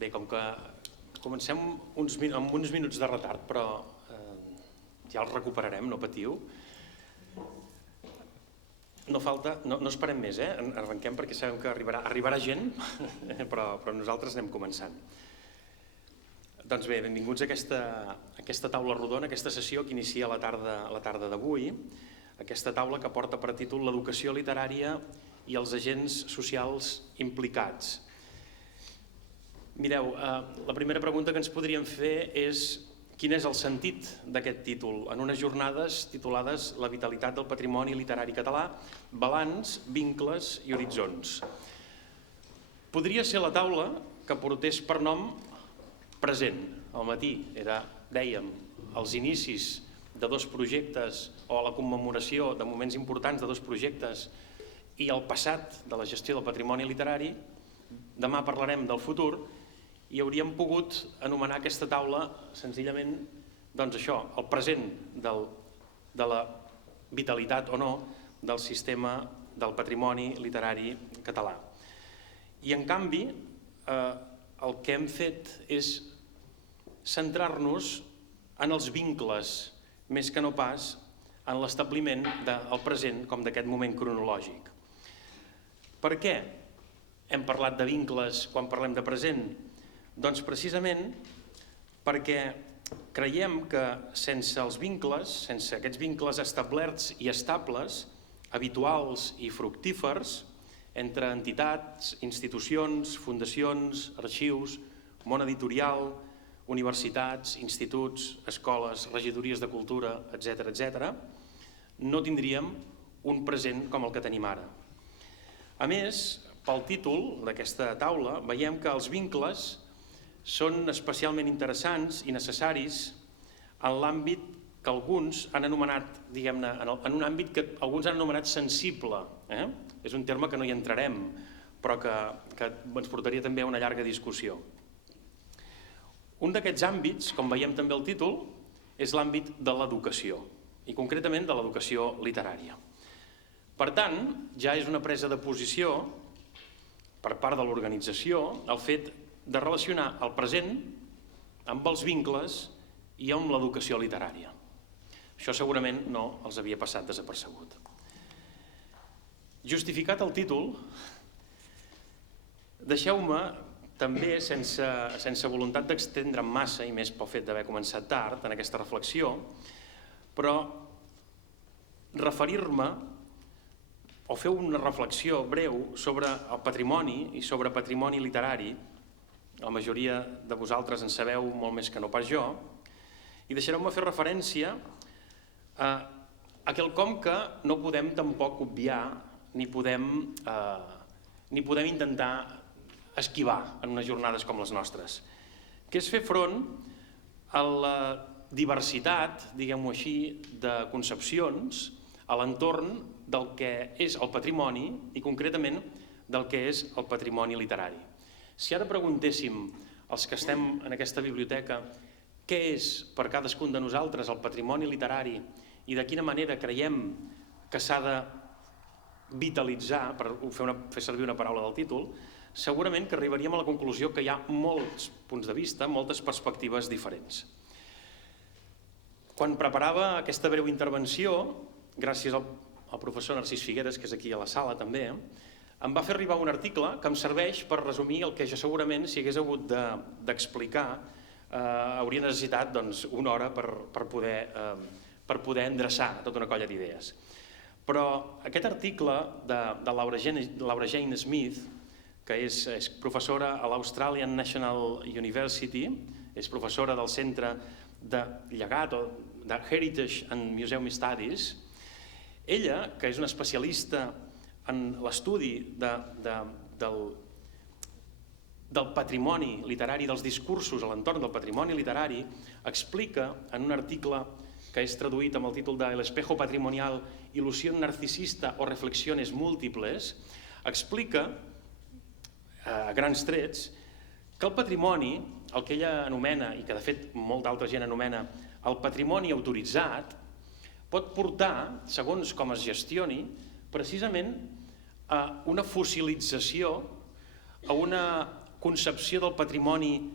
Bé, com que comencem amb uns minuts de retard, però ja els recuperarem, no patiu. No esperem més, arrenquem perquè sabem que arribarà gent, però nosaltres anem començant. Doncs bé, benvinguts a aquesta taula rodona, aquesta sessió que inicia la tarda d'avui, aquesta taula que porta per títol l'educació literària i els agents socials implicats. Mireu, la primera pregunta que ens podríem fer és quin és el sentit d'aquest títol en unes jornades titulades La vitalitat del patrimoni literari català, balanç, vincles i horitzons. Podria ser la taula que portés per nom present. Al matí dèiem, els inicis de dos projectes o la commemoració de moments importants de dos projectes i el passat de la gestió del patrimoni literari. Demà parlarem del futur i hauríem pogut anomenar aquesta taula senzillament doncs això, el present de la vitalitat o no del sistema del patrimoni literari català. I en canvi el que hem fet és centrar-nos en els vincles més que no pas en l'establiment del present com d'aquest moment cronològic. Per què hem parlat de vincles quan parlem de present? Doncs precisament perquè creiem que sense els vincles, sense aquests vincles establerts i estables, habituals i fructífers, entre entitats, institucions, fundacions, arxius, món editorial, universitats, instituts, escoles, regidories de cultura, etc., no tindríem un present com el que tenim ara. A més, pel títol d'aquesta taula, veiem que els vincles són especialment interessants i necessaris en l'àmbit que alguns han anomenat, diguem-ne, en un àmbit que alguns han anomenat sensible. És un terme que no hi entrarem, però que ens portaria també a una llarga discussió. Un d'aquests àmbits, com veiem també al títol, és l'àmbit de l'educació, i concretament de l'educació literària. Per tant, ja és una presa de posició per part de l'organització el fet de relacionar el present amb els vincles i amb l'educació literària. Això segurament no els havia passat desapercebut. Justificat el títol, deixeu-me també, sense voluntat d'estendre'm massa, i més pel fet d'haver començat tard en aquesta reflexió, però referir-me o fer una reflexió breu sobre el patrimoni i sobre patrimoni literari. La majoria de vosaltres en sabeu molt més que no pas jo, i deixareu-me fer referència a quelcom que no podem tampoc obviar ni podem intentar esquivar en unes jornades com les nostres, que és fer front a la diversitat, diguem-ho així, de concepcions a l'entorn del que és el patrimoni i concretament del que és el patrimoni literari. Si ara preguntéssim als que estem en aquesta biblioteca què és per cadascun de nosaltres el patrimoni literari i de quina manera creiem que s'ha de vitalitzar, per fer servir una paraula del títol, segurament que arribaríem a la conclusió que hi ha molts punts de vista, moltes perspectives diferents. Quan preparava aquesta breu intervenció, gràcies al professor Narcís Figueres, que és aquí a la sala també, em va fer arribar un article que em serveix per resumir el que jo segurament, si hagués hagut d'explicar, hauria necessitat una hora per poder endreçar tota una colla d'idees. Però aquest article de Laura Jane Smith, que és professora a l'Australian National University, és professora del Centre de Llegat o de Heritage and Museum Studies, ella, que és una especialista en l'estudi del patrimoni literari, dels discursos a l'entorn del patrimoni literari, explica en un article que és traduït amb el títol de El espejo patrimonial, ilusión narcisista o reflexiones múltiples, explica a grans trets que el patrimoni, el que ella anomena, i que de fet molt d'altra gent anomena, el patrimoni autoritzat, pot portar, segons com es gestioni, precisament a una fossilització, a una concepció del patrimoni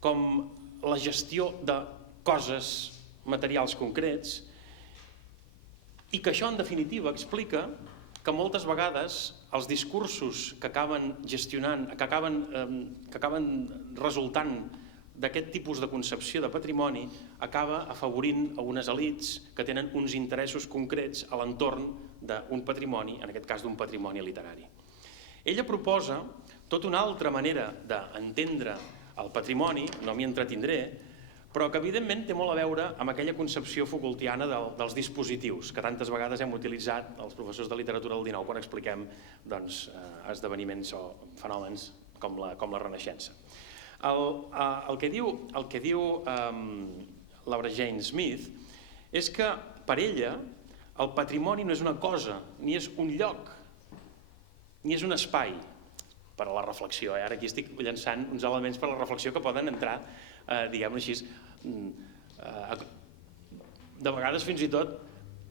com la gestió de coses materials concrets i que això, en definitiva, explica que moltes vegades els discursos que acaben gestionant, que acaben resultant d'aquest tipus de concepció de patrimoni acaba afavorint a unes elits que tenen uns interessos concrets a l'entorn d'un patrimoni, en aquest cas d'un patrimoni literari. Ella proposa tota una altra manera d'entendre el patrimoni, no m'hi entretindré, però que evidentment té molt a veure amb aquella concepció Foucaultiana dels dispositius que tantes vegades hem utilitzat els professors de literatura del XIX quan expliquem esdeveniments o fenòmens com la Renaixença. El que diu Laura Jane Smith és que per ella el patrimoni no és una cosa, ni és un lloc, ni és un espai per a la reflexió. Ara aquí estic llançant uns elements per a la reflexió que poden entrar, diguem-ho així, de vegades fins i tot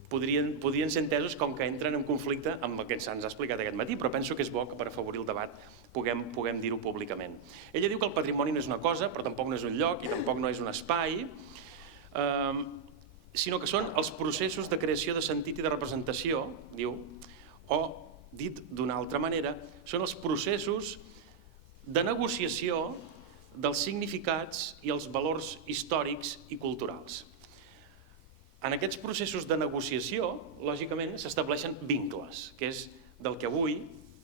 podrien ser entesos com que entren en conflicte amb el que se'ns ha explicat aquest matí, però penso que és bo que per afavorir el debat puguem dir-ho públicament. Ella diu que el patrimoni no és una cosa, però tampoc no és un lloc i tampoc no és un espai, sinó que són els processos de creació de sentit i de representació, diu, o, dit d'una altra manera, són els processos de negociació dels significats i els valors històrics i culturals. En aquests processos de negociació, lògicament, s'estableixen vincles, que és del que avui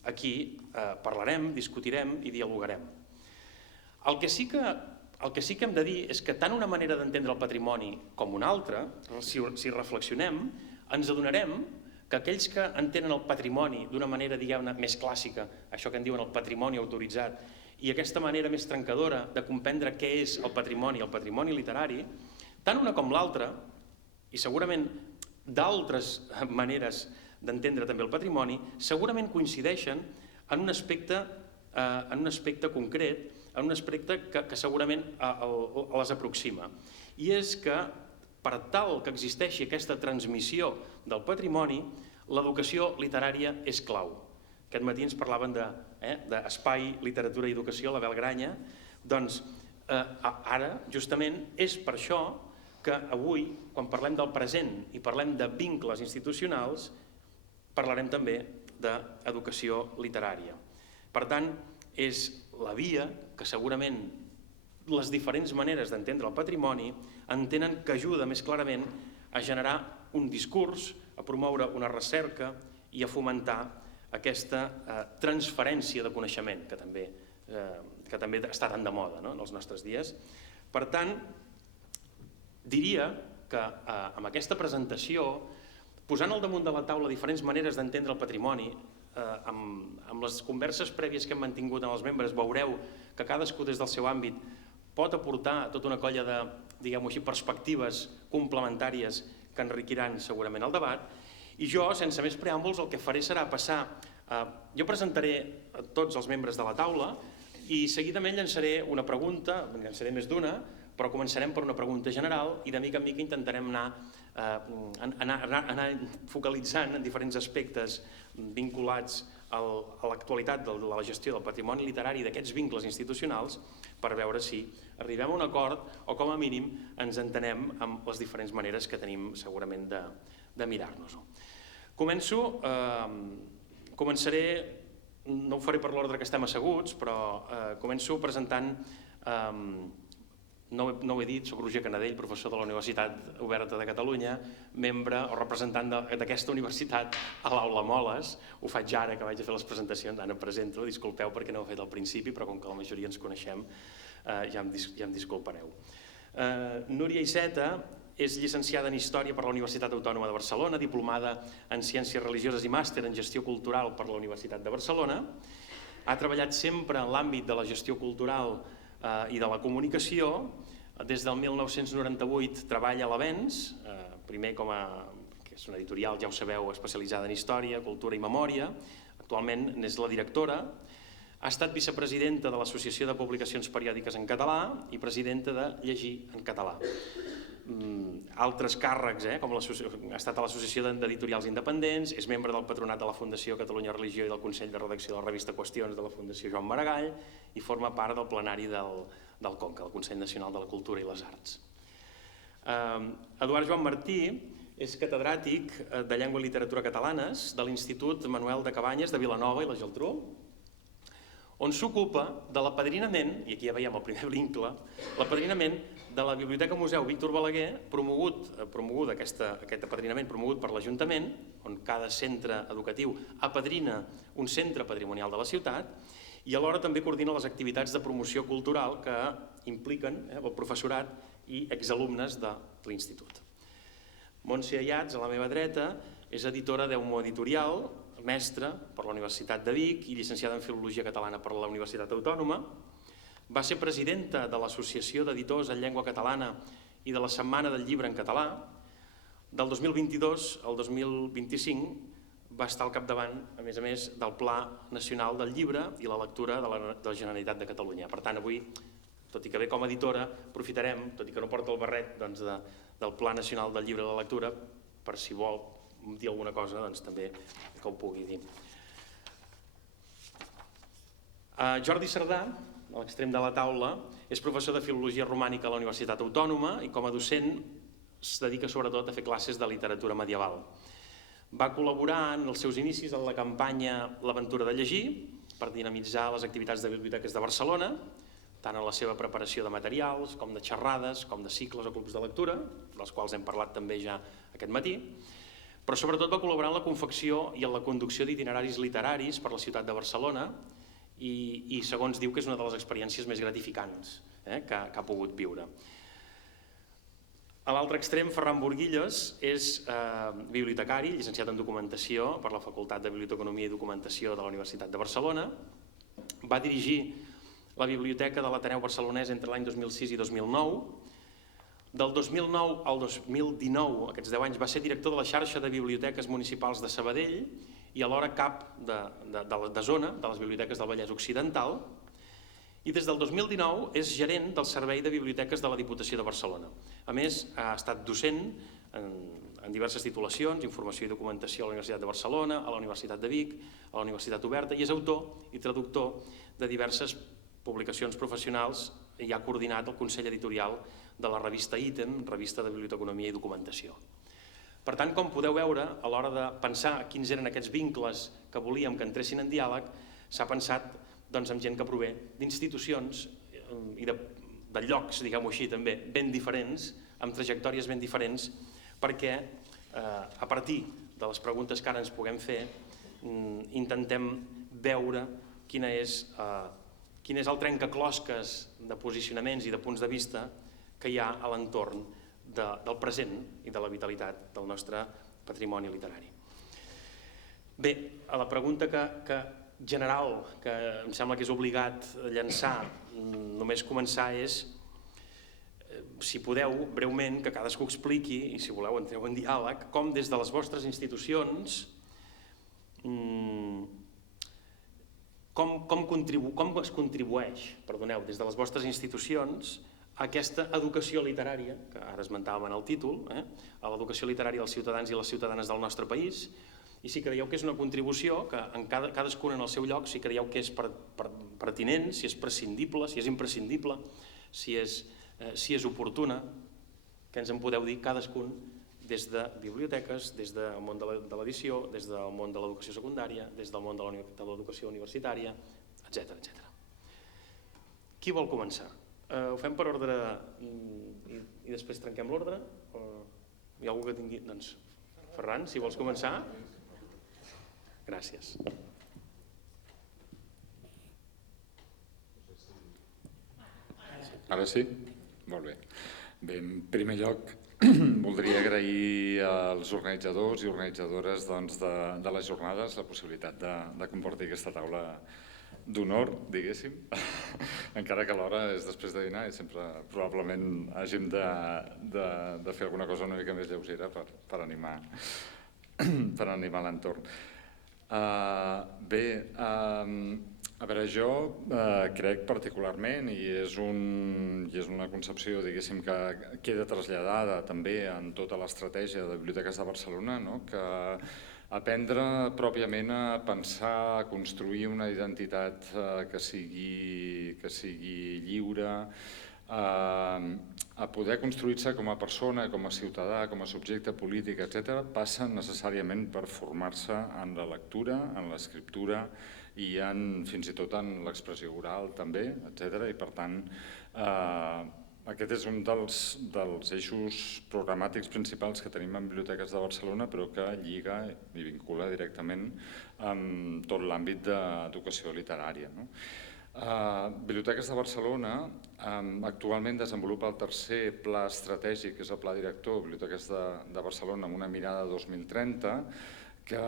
aquí parlarem, discutirem i dialogarem. El que sí que hem de dir és que tant una manera d'entendre el patrimoni com una altra, si reflexionem, ens adonarem que aquells que entenen el patrimoni d'una manera, diguem-ne, més clàssica, això que en diuen el patrimoni autoritzat, i aquesta manera més trencadora de comprendre què és el patrimoni literari, tant una com l'altra, i segurament d'altres maneres d'entendre també el patrimoni, segurament coincideixen en un aspecte concret, en un aspecte que segurament les aproxima. I és que, per tal que existeixi aquesta transmissió del patrimoni, l'educació literària és clau. Aquest matí ens parlaven d'espai, literatura i educació, la Belgranya. Doncs ara, justament, és per això que avui, quan parlem del present i parlem de vincles institucionals, parlarem també d'educació literària. Per tant, és la via que segurament les diferents maneres d'entendre el patrimoni entenen que ajuda més clarament a generar un discurs, a promoure una recerca i a fomentar aquesta transferència de coneixement que també està tan de moda en els nostres dies. Per tant, diria que amb aquesta presentació, posant al damunt de la taula diferents maneres d'entendre el patrimoni, amb les converses prèvies que hem mantingut amb els membres, veureu que cadascú des del seu àmbit pot aportar tota una colla de, diguem-ho així, perspectives complementàries que enriquiran segurament el debat. I jo, sense més preàmbuls, el que faré serà passar... Jo presentaré a tots els membres de la taula i seguidament llançaré una pregunta, llançaré més d'una, però començarem per una pregunta general i de mica en mica intentarem anar focalitzant en diferents aspectes vinculats a l'actualitat de la gestió del patrimoni literari i d'aquests vincles institucionals per veure si arribem a un acord o com a mínim ens entenem amb les diferents maneres que tenim segurament de mirar-nos-ho. Començaré, no ho faré per l'ordre que estem asseguts, però començo presentant, no ho he dit, soc Roger Canadell, professor de la Universitat Oberta de Catalunya, membre o representant d'aquesta universitat a l'Aula Moles. Ho faig ara que vaig a fer les presentacions, ara em presento, disculpeu perquè no ho he fet al principi, però com que la majoria ens coneixem ja em disculpareu. Núria Iceta és llicenciada en Història per la Universitat Autònoma de Barcelona, diplomada en Ciències Religioses i màster en Gestió Cultural per la Universitat de Barcelona. Ha treballat sempre en l'àmbit de la gestió cultural i de la comunicació. Des del 1998 treballa a l'Avenç, primer que és una editorial, ja ho sabeu, especialitzada en història, cultura i memòria. Actualment n'és la directora. Ha estat vicepresidenta de l'Associació de Publicacions Periòdiques en Català i presidenta de Llegir en Català. altres càrrecs, com ha estat a l'Associació d'Editorials Independents, és membre del Patronat de la Fundació Catalunya Religió i del Consell de Redacció de la revista Qüestions de la Fundació Joan Maragall i forma part del plenari del CONCA, el Consell Nacional de la Cultura i les Arts. Eduard Joan Martí és catedràtic de Llengua i Literatura Catalanes de l'Institut Manuel de Cabanyes de Vilanova i la Geltrú, on s'ocupa de l'apadrinament, i aquí ja veiem el primer vincle, l'apadrinament de la Biblioteca Museu Víctor Balaguer, promogut aquest apadrinament promogut per l'Ajuntament, on cada centre educatiu apadrina un centre patrimonial de la ciutat, i alhora també coordina les activitats de promoció cultural que impliquen el professorat i exalumnes de l'institut. Montse Ayats, a la meva dreta, és editora d'Eumo Editorial, mestra per la Universitat de Vic i llicenciada en Filologia Catalana per la Universitat Autònoma. Va ser presidenta de l'Associació d'Editors en Llengua Catalana i de la Setmana del Llibre en Català. Del 2022 al 2025 va estar al capdavant, a més, del Pla Nacional del Llibre i la Lectura de la Generalitat de Catalunya. Per tant, avui, tot i que bé com a editora, aprofitarem, tot i que no porta el barret del Pla Nacional del Llibre i la Lectura, per si vol dir alguna cosa, també que ho pugui dir. Jordi Cerdà, a l'extrem de la taula, és professor de Filologia Romànica a la Universitat Autònoma i com a docent es dedica sobretot a fer classes de literatura medieval. Va col·laborar en els seus inicis en la campanya L'Aventura de Llegir per dinamitzar les activitats de biblioteques de Barcelona, tant en la seva preparació de materials, com de xerrades, com de cicles o clubs de lectura, dels quals hem parlat també ja aquest matí, però sobretot va col·laborar en la confecció i en la conducció d'itineraris literaris per la ciutat de Barcelona i segons diu que és una de les experiències més gratificants que ha pogut viure. A l'altre extrem, Ferran Burguilles és bibliotecari, llicenciat en Documentació per la Facultat de Biblioteconomia i Documentació de la Universitat de Barcelona. Va dirigir la Biblioteca de l'Ateneu Barcelonès entre l'any 2006 i 2009. Del 2009 al 2019, aquests 10 anys, va ser director de la xarxa de biblioteques municipals de Sabadell i alhora cap de zona de les biblioteques del Vallès Occidental, i des del 2019 és gerent del Servei de Biblioteques de la Diputació de Barcelona. A més, ha estat docent en diverses titulacions, informació i documentació a la Universitat de Barcelona, a la Universitat de Vic, a la Universitat Oberta, i és autor i traductor de diverses publicacions professionals i ha coordinat el Consell Editorial de la revista Ítem, revista de Biblioteconomia i Documentació. Per tant, com podeu veure, a l'hora de pensar quins eren aquests vincles que volíem que entressin en diàleg, s'ha pensat amb gent que prové d'institucions i de llocs, diguem-ho així també, ben diferents, amb trajectòries ben diferents, perquè a partir de les preguntes que ara ens puguem fer intentem veure quin és el trencaclosques de posicionaments i de punts de vista que hi ha a l'entorn del present i de la vitalitat del nostre patrimoni literari. Bé, a la pregunta general que em sembla que és obligat llançar, només començar és, si podeu, breument, que cadascú expliqui, i si voleu entreu en diàleg, com des de les vostres institucions, com es contribueix, des de les vostres institucions, a aquesta educació literària, que ara esmentàvem en el títol, a l'educació literària dels ciutadans i les ciutadanes del nostre país, i si creieu que és una contribució que en cadascun en el seu lloc, si creieu que és pertinent, si és prescindible, si és imprescindible, si és oportuna, que ens en podeu dir cadascun des de biblioteques, des del món de l'edició, des del món de l'educació secundària, des del món de l'educació universitària, etc. Qui vol començar? Ho fem per ordre i després trenquem l'ordre? Hi ha algú que tingui... Doncs, Ferran, si vols començar. Gràcies. Ara sí? Molt bé. Bé, en primer lloc, voldria agrair als organitzadors i organitzadores de les jornades la possibilitat de compartir aquesta taula d'honor, diguéssim, encara que l'hora és després de dinar i sempre probablement hàgim de fer alguna cosa una mica més lleugera per animar l'entorn. Bé, A veure, jo crec particularment, i és una concepció, diguéssim, que queda traslladada també en tota l'estratègia de Biblioteques de Barcelona, no? Que aprendre pròpiament a pensar, a construir una identitat que sigui lliure, a poder construir-se com a persona, com a ciutadà, com a subjecte polític, etc., passa necessàriament per formar-se en la lectura, en l'escriptura i fins i tot en l'expressió oral també, etc. I per tant, aquest és un dels eixos programàtics principals que tenim en Biblioteques de Barcelona, però que lliga i vincula directament amb tot l'àmbit d'educació literària. Biblioteques de Barcelona actualment desenvolupa el tercer pla estratègic, que és el Pla Director Biblioteques de Barcelona amb una mirada 2030, que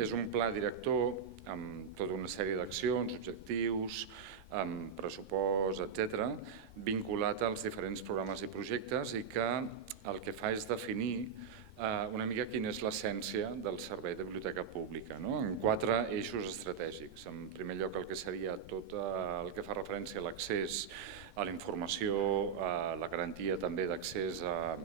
és un pla director amb tota una sèrie d'accions, objectius, amb pressupost, etc., vinculat als diferents programes i projectes i que el que fa és definir una mica quina és l'essència del servei de biblioteca pública, en 4 eixos estratègics. En primer lloc, el que seria tot el que fa referència a l'accés a la informació, a la garantia també d'accés a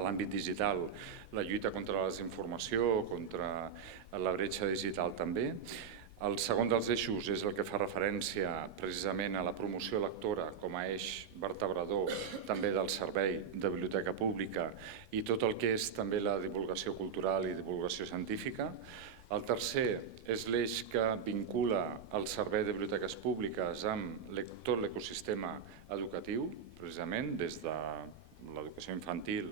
l'àmbit digital, la lluita contra la desinformació, contra la bretxa digital també. El segon dels eixos és el que fa referència precisament a la promoció lectora com a eix vertebrador també del servei de biblioteca pública i tot el que és també la divulgació cultural i divulgació científica. El tercer és l'eix que vincula el servei de biblioteques públiques amb tot l'ecosistema educatiu, precisament des de l'educació infantil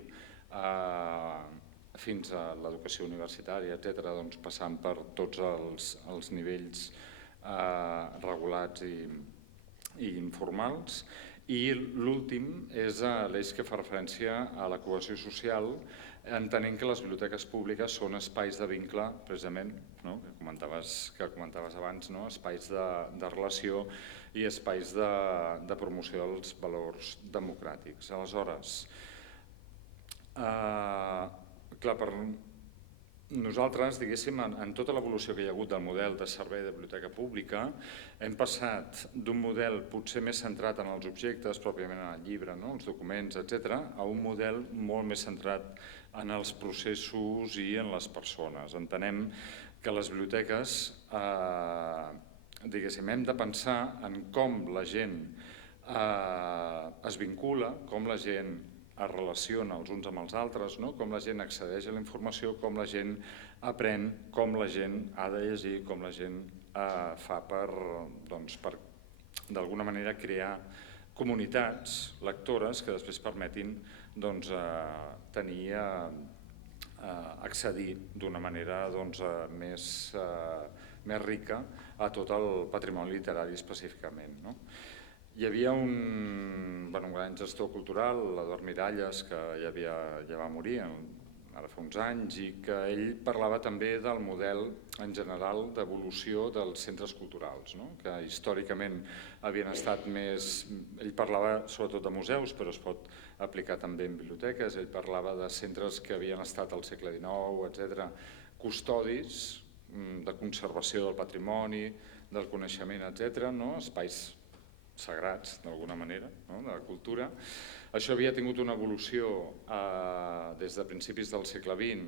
fins a l'educació universitària, etc., passant per tots els nivells regulats i informals. I l'últim és l'eix que fa referència a la cohesió social, entenent que les biblioteques públiques són espais de vincle, precisament, que comentaves abans, espais de relació i espais de promoció dels valors democràtics. Aleshores, clar, per nosaltres, diguéssim, en tota l'evolució que hi ha hagut del model de servei de biblioteca pública, hem passat d'un model potser més centrat en els objectes, pròpiament en el llibre, els documents, etc., a un model molt més centrat en els processos i en les persones. Entenem que les biblioteques, diguéssim, hem de pensar en com la gent es vincula, com la gent es relaciona els uns amb els altres, com la gent accedeix a la informació, com la gent aprèn, com la gent ha de llegir, com la gent fa per d'alguna manera crear comunitats lectores que després permetin accedir d'una manera més rica a tot el patrimoni literari específicament. Hi havia un gran gestor cultural, l'Eduard Miralles, que ja va morir ara fa uns anys, i que ell parlava també del model en general d'evolució dels centres culturals, que històricament havien estat més... Ell parlava sobretot de museus, però es pot aplicar també en biblioteques. Ell parlava de centres que havien estat al segle XIX, etc., custodis de conservació del patrimoni, del coneixement, etc., espais sagrats, d'alguna manera, de la cultura. Això havia tingut una evolució des de principis del segle XX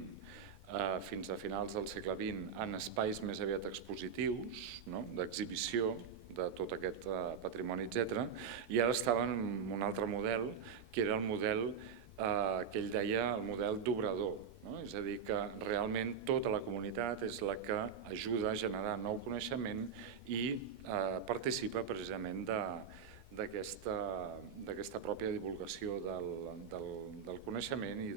fins a finals del segle XX en espais més aviat expositius, d'exhibició de tot aquest patrimoni, etc. I ara estaven en un altre model, que era el model que ell deia el model d'obrador. És a dir, que realment tota la comunitat és la que ajuda a generar nou coneixement i participa precisament d'aquesta pròpia divulgació del coneixement i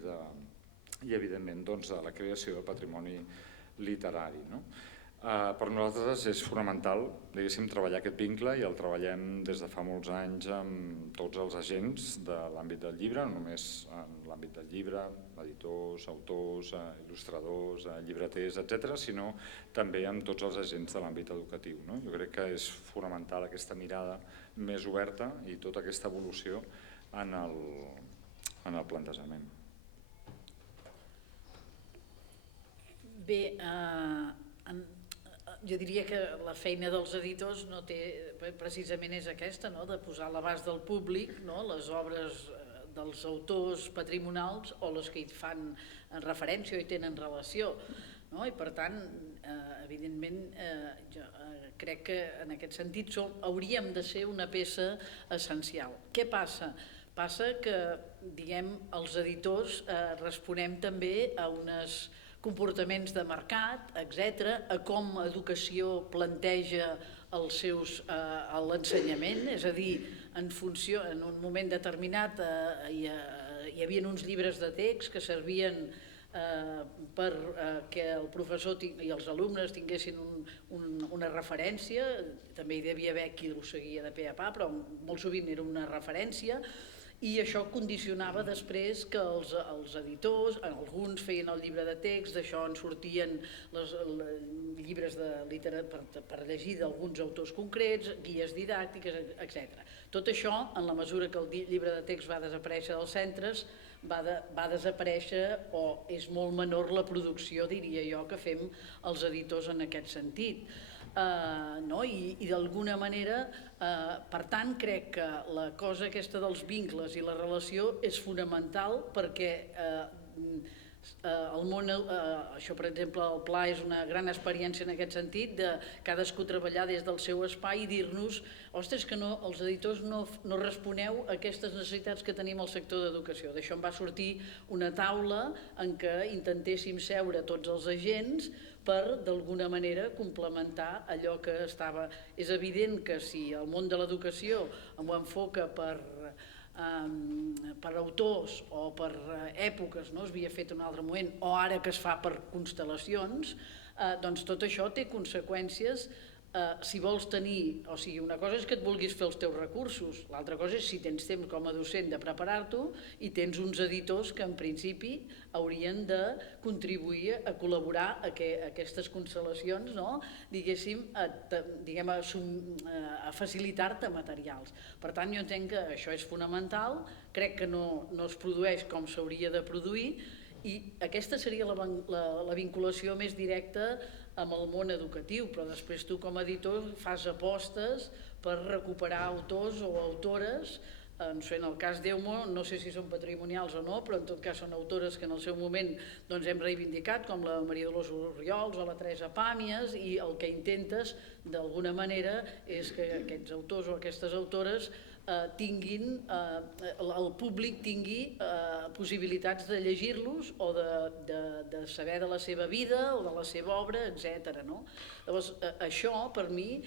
evidentment de la creació de patrimoni literari. Per nosaltres és fonamental, diguéssim, treballar aquest vincle i el treballem des de fa molts anys amb tots els agents de l'àmbit del llibre, no només en l'àmbit del llibre, editors, autors, il·lustradors, llibreters, etc., sinó també amb tots els agents de l'àmbit educatiu. Jo crec que és fonamental aquesta mirada més oberta i tota aquesta evolució en el plantejament. Bé, Jo diria que la feina dels editors no té, precisament és aquesta, no? De posar a l'abast del públic, no? Les obres dels autors patrimonials o les que hi fan referència o hi tenen relació. No? I per tant, evidentment, jo crec que en aquest sentit hauríem de ser una peça essencial. Què passa? Passa que, diguem, els editors responem també a uns comportaments de mercat, etc., a com educació planteja l'ensenyament, és a dir, en un moment determinat hi havia uns llibres de text que servien perquè el professor i els alumnes tinguessin una referència, també hi devia haver qui ho seguia de pe a pa, però molt sovint era una referència, i això condicionava després que els editors, alguns feien el llibre de text, d'això en sortien llibres per llegir d'alguns autors concrets, guies didàctiques, etc. Tot això, en la mesura que el llibre de text va desaparèixer dels centres, va desaparèixer o és molt menor la producció, diria jo, que fem els editors en aquest sentit. I d'alguna manera, per tant, crec que la cosa aquesta dels vincles i la relació és fonamental perquè el món, això per exemple el Pla és una gran experiència en aquest sentit, de cadascú treballar des del seu espai i dir-nos, ostres, que els editors no responeu a aquestes necessitats que tenim al sector d'educació. D'això em va sortir una taula en què intentéssim seure tots els agents per, d'alguna manera, complementar allò que estava. És evident que si el món de l'educació m'ho enfoca per autors o per èpoques, no? Es havia fet en un altre moment, o ara que es fa per constel·lacions, doncs tot això té conseqüències. Si vols tenir, o sigui, una cosa és que et vulguis fer els teus recursos, l'altra cosa és si tens temps com a docent de preparar-t'ho i tens uns editors que en principi haurien de contribuir a col·laborar a aquestes constel·lacions, diguéssim, a facilitar-te materials. Per tant, jo entenc que això és fonamental, crec que no es produeix com s'hauria de produir i aquesta seria la vinculació més directa amb el món educatiu, però després tu com a editor fas apostes per recuperar autors o autores, en el cas d'Eumo, no sé si són patrimonials o no, però en tot cas són autores que en el seu moment hem reivindicat, com la Maria Dolors Orriols o la Teresa Pàmies, i el que intentes d'alguna manera és que aquests autors o aquestes autores el públic tingui possibilitats de llegir-los o de saber de la seva vida o de la seva obra, etc. Llavors, això per mi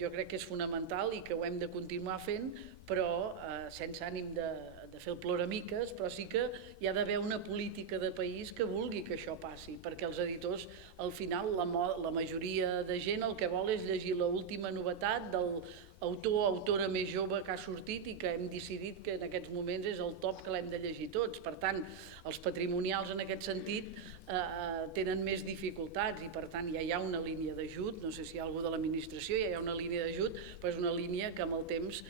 jo crec que és fonamental i que ho hem de continuar fent, però sense ànim de fer el ploramiques, però sí que hi ha d'haver una política de país que vulgui que això passi, perquè els editors, al final, la majoria de gent el que vol és llegir l'última novetat del autor o autora més jove que ha sortit i que hem decidit que en aquests moments és el top que l'hem de llegir tots. Per tant, els patrimonials en aquest sentit tenen més dificultats i per tant ja hi ha una línia d'ajut, no sé si hi ha algú de l'administració, ja hi ha una línia d'ajut, però és una línia que amb el temps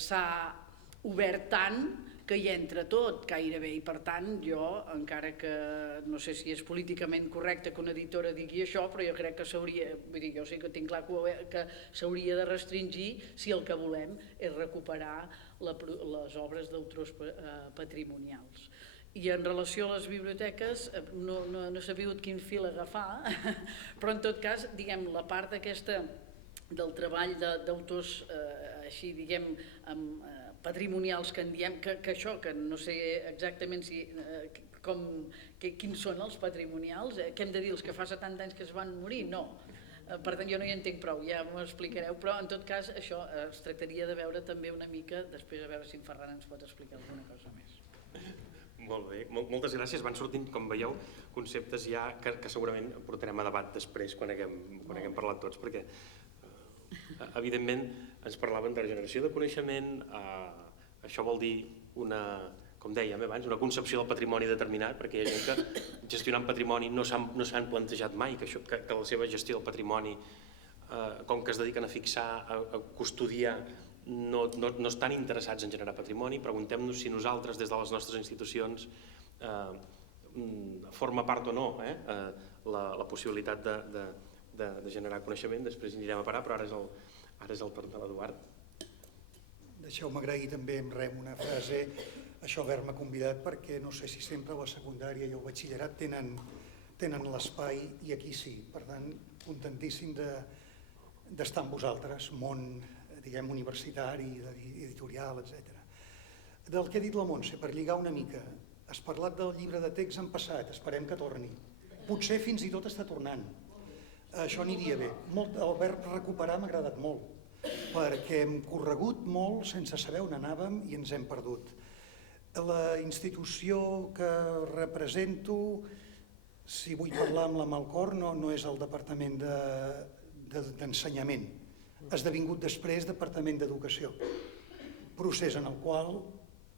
s'ha obert tant que hi entra tot gairebé i per tant jo, encara que no sé si és políticament correcte que una editora digui això, però jo crec que s'hauria, vull dir, jo sí que tinc clar que s'hauria de restringir si el que volem és recuperar les obres d'autors patrimonials. I en relació a les biblioteques no he sabut quin fil agafar, però en tot cas, diguem, la part aquesta del treball d'autors així, diguem, patrimonials que en diem, que això, que no sé exactament quins són els patrimonials, què hem de dir, els que fa 70 anys que es van morir? No. Per tant, jo no hi entenc prou, ja m'ho explicareu, però en tot cas això es tractaria de veure també una mica, després a veure si en Ferran ens pot explicar alguna cosa més. Molt bé, moltes gràcies. Van sortint, com veieu, conceptes ja que segurament portarem a debat després quan haguem parlat tots, perquè evidentment ens parlaven de regeneració de coneixement, això vol dir com dèiem abans, una concepció del patrimoni determinat, perquè hi ha gent que gestionant patrimoni no s'han plantejat mai que la seva gestió del patrimoni, com que es dediquen a fixar, a custodiar, no estan interessats en generar patrimoni. Preguntem-nos si nosaltres, des de les nostres institucions, forma part o no la possibilitat de generar coneixement, després hi anirem a parar, però ara és el torn de l'Eduard. Deixeu-me agrair també en Rem una frase, això haver-me convidat, perquè no sé si sempre a la secundària i al batxillerat tenen l'espai i aquí sí. Per tant, contentíssim d'estar amb vosaltres, món, diguem, universitari, editorial, etc. Del que ha dit la Montse, per lligar una mica, has parlat del llibre de text en passat, esperem que torni. Potser fins i tot està tornant. Això aniria bé. El verb recuperar m'ha agradat molt, perquè hem corregut molt sense saber on anàvem i ens hem perdut. La institució que represento, si vull parlar amb la mà al cor, no és el Departament d'Ensenyament. Ha esdevingut després Departament d'Educació, procés en el qual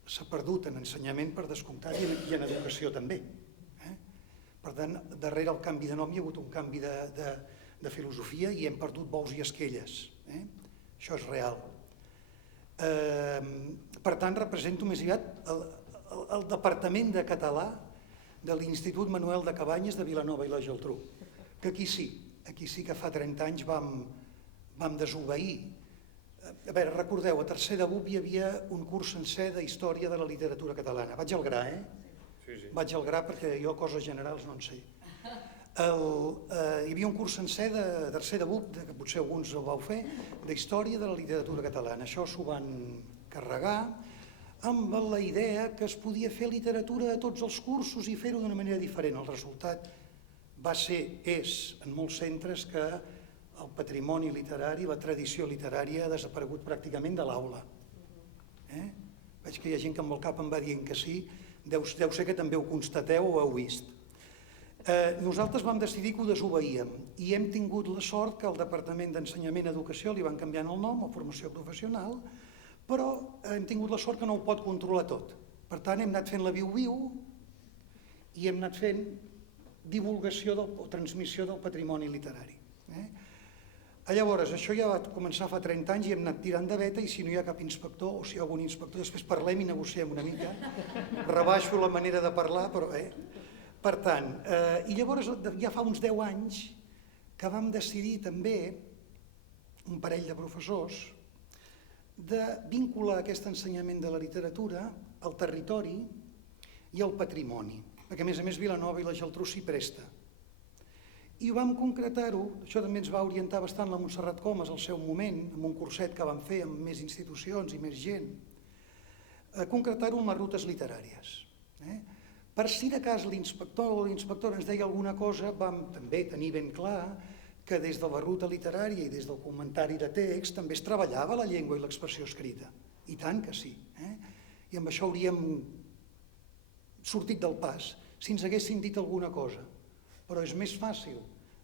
s'ha perdut en ensenyament per descomptat i en educació també. Per tant, darrere el canvi de nom hi ha hagut un canvi de filosofia i hem perdut bous i esquelles. Això és real. Per tant, represento més aviat el Departament de Català de l'Institut Manuel de Cabanyes de Vilanova i la Geltrú, que aquí sí que fa 30 anys vam desobeir. A veure, recordeu, a tercer de BUP hi havia un curs sencer de història de la literatura catalana. Vaig al gra, Sí. Vaig al gra perquè jo coses generals no en sé. Hi havia un curs sencer de tercer de BUP, que potser alguns el vau fer, d'història de la literatura catalana. Això s'ho van carregar amb la idea que es podia fer literatura a tots els cursos i fer-ho d'una manera diferent. El resultat és, en molts centres, que el patrimoni literari, la tradició literària ha desaparegut pràcticament de l'aula. Veig que hi ha gent que amb el cap em va dient que sí, deu ser que també ho constateu o ho heu vist. Nosaltres vam decidir que ho desobeíem i hem tingut la sort que al Departament d'Ensenyament i Educació li van canviant el nom a Formació Professional, però hem tingut la sort que no ho pot controlar tot. Per tant, hem anat fent la viu-viu i hem anat fent divulgació o transmissió del patrimoni literari. Llavors, això ja va començar fa 30 anys i hem anat tirant de veta i si no hi ha cap inspector o si hi ha algun inspector, després parlem i negociem una mica. Rebaixo la manera de parlar, però bé. Per tant, i llavors ja fa uns 10 anys que vam decidir també, un parell de professors, de vincular aquest ensenyament de la literatura al territori i al patrimoni, perquè a més Vilanova i la Geltrú s'hi presta. I vam concretar-ho, això també ens va orientar bastant la Montserrat Comas al seu moment, amb un curset que vam fer amb més institucions i més gent, concretar-ho amb les rutes literàries. Per si de cas l'inspector o l'inspectora ens deia alguna cosa, vam també tenir ben clar que des de la ruta literària i des del comentari de text també es treballava la llengua i l'expressió escrita. I tant que sí. I amb això hauríem sortit del pas, si ens haguessin dit alguna cosa. Però és més fàcil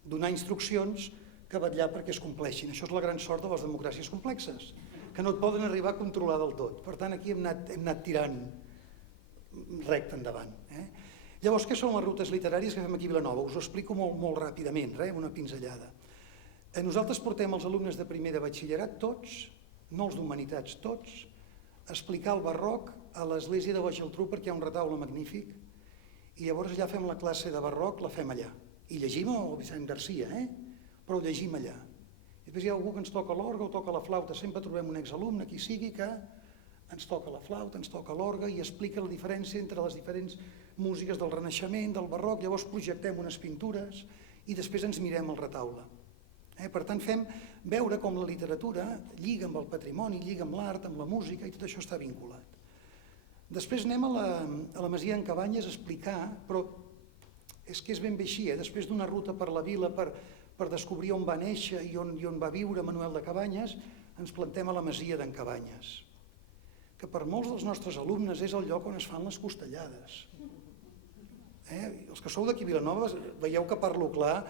donar instruccions que vetllar perquè es compleixin. Això és la gran sort de les democràcies complexes, que no et poden arribar a controlar del tot. Per tant, aquí hem anat tirant recte endavant. Llavors, què són les rutes literàries que fem aquí a Vilanova? Us ho explico molt ràpidament, una pinzellada. Nosaltres portem els alumnes de primer de batxillerat, tots, no els d'humanitats, tots, a explicar el barroc a l'església de la Geltrú perquè hi ha un retaule magnífic i llavors allà fem la classe de barroc, la fem allà. I llegim el Vicent Garcia, però ho llegim allà. Després hi ha algú que ens toca l'orga o toca la flauta, sempre trobem un exalumne, qui sigui, que ens toca la flauta, ens toca l'orga i explica la diferència entre les diferents músiques del Renaixement, del barroc, llavors projectem unes pintures i després ens mirem el retaule. Per tant, fem veure com la literatura lliga amb el patrimoni, lliga amb l'art, amb la música i tot això està vinculat. Després anem a la Masia d'en Cabanyes a explicar, però és que és ben bé així, després d'una ruta per la vila per descobrir on va néixer i on va viure Manuel de Cabanyes, ens plantem a la Masia d'en Cabanyes, que per molts dels nostres alumnes és el lloc on es fan les costellades. Els que sou d'aquí a Vilanova veieu que parlo clar,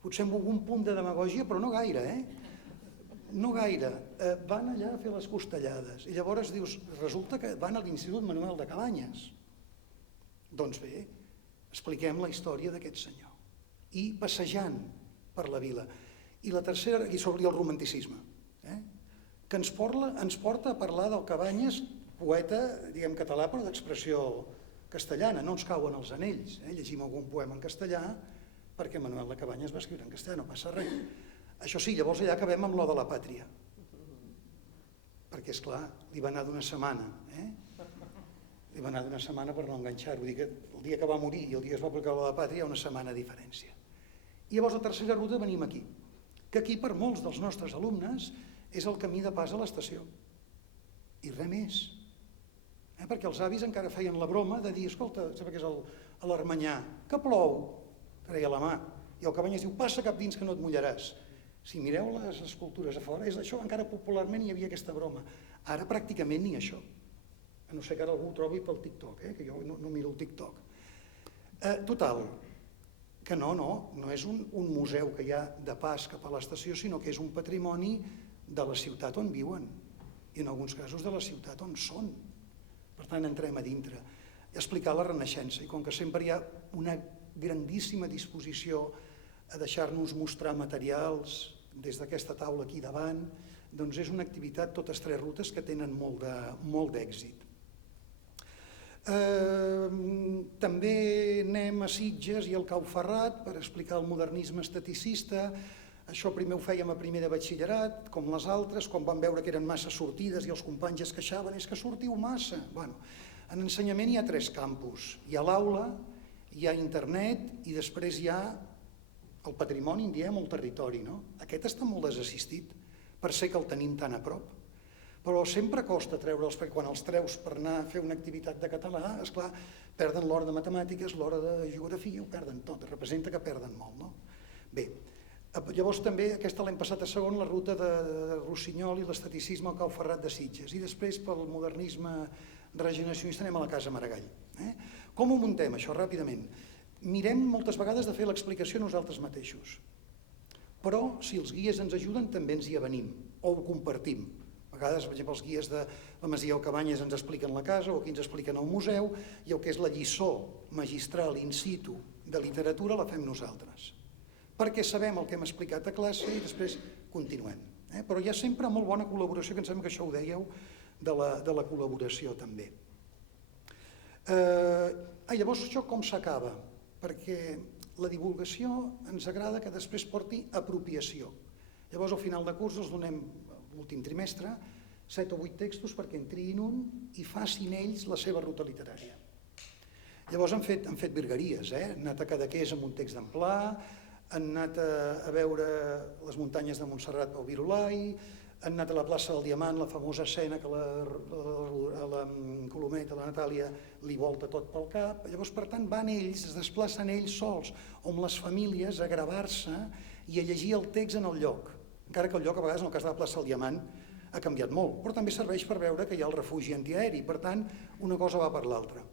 potser amb algun punt de demagògia, però no gaire, no gaire. Van allà a fer les costellades i llavors dius, resulta que van a l'Institut Manuel de Cabanyes. Doncs bé, expliquem la història d'aquest senyor i passejant per la vila. I la tercera, i sobre el romanticisme, que ens porta a parlar del Cabanyes, poeta, diguem català, però d'expressió castellana, no ens cauen els anells. Llegim algun poema en castellà perquè Manuel de Cabanyes va escriure en castellà, no passa res. Això sí, llavors allà acabem amb lo de la pàtria, perquè, esclar, li va anar d'una setmana, li va anar d'una setmana per no enganxar-ho, vull dir que el dia que va morir i el dia que es va aplicar la pàtria hi ha una setmana de diferència. I llavors, la tercera ruta, venim aquí, que aquí per molts dels nostres alumnes és el camí de pas a l'estació, i res més. Perquè els avis encara feien la broma de dir, escolta, sap què és l'Armanyà, que plou, treia la mà, i el Cabanyes diu, passa cap dins que no et mullaràs. Si mireu les escultures a fora, és això, encara popularment hi havia aquesta broma. Ara pràcticament ni això, a no ser que ara algú ho trobi pel TikTok, que jo no miro el TikTok. Total, que no és un museu que hi ha de pas cap a l'estació, sinó que és un patrimoni de la ciutat on viuen, i en alguns casos de la ciutat on són. Per tant, entrem a dintre, a explicar la Renaixença, i com que sempre hi ha una grandíssima disposició a deixar-nos mostrar materials des d'aquesta taula aquí davant, doncs és una activitat, totes tres rutes, que tenen molt d'èxit. També anem a Sitges i al Cau Ferrat per explicar el modernisme esteticista. Això primer ho fèiem a primer de batxillerat, com les altres, quan van veure que eren massa sortides i els companys es queixaven, és que sortiu massa. En ensenyament hi ha tres campus. Hi ha l'aula, hi ha internet i després hi ha el patrimoni, en diem, el territori. Aquest està molt desassistit, per ser que el tenim tan a prop. Però sempre costa treure'ls, perquè quan els treus per anar a fer una activitat de català, esclar, perden l'hora de matemàtiques, l'hora de geografia, ho perden tot, representa que perden molt, no? Bé, llavors també aquesta l'hem passat a segon, la ruta de Rossinyol i l'esteticisme al Cau Ferrat de Sitges, i després pel modernisme regeneracionista anem a la Casa Maragall. Com ho muntem, això, ràpidament? Mirem moltes vegades de fer l'explicació nosaltres mateixos, però si els guies ens ajuden també ens hi avenim, o ho compartim. A vegades, per exemple, els guies de la Masia del Cabanyes ens expliquen la casa o aquí ens expliquen el museu, i el que és la lliçó magistral in situ de literatura la fem nosaltres, perquè sabem el que hem explicat a classe i després continuem. Però hi ha sempre molt bona col·laboració, que em sembla que això ho dèieu, de la col·laboració també. Llavors això com s'acaba? Perquè la divulgació ens agrada que després porti apropiació. Llavors al final de curs els donem l'últim trimestre 7 o 8 textos perquè en triïn un i facin ells la seva ruta literària. Llavors han fet virgueries, han anat a Cadaqués amb un text d'en Pla, han anat a veure les muntanyes de Montserrat pel Virolai, han anat a la plaça del Diamant, la famosa escena que la Colomet, a la Natàlia, li volta tot pel cap. Llavors, per tant, van ells, es desplacen ells sols, o amb les famílies, a gravar-se i a llegir el text en el lloc. Encara que el lloc, a vegades, en el cas de la plaça del Diamant, ha canviat molt, però també serveix per veure que hi ha el refugi antiaeri, per tant, una cosa va per l'altra.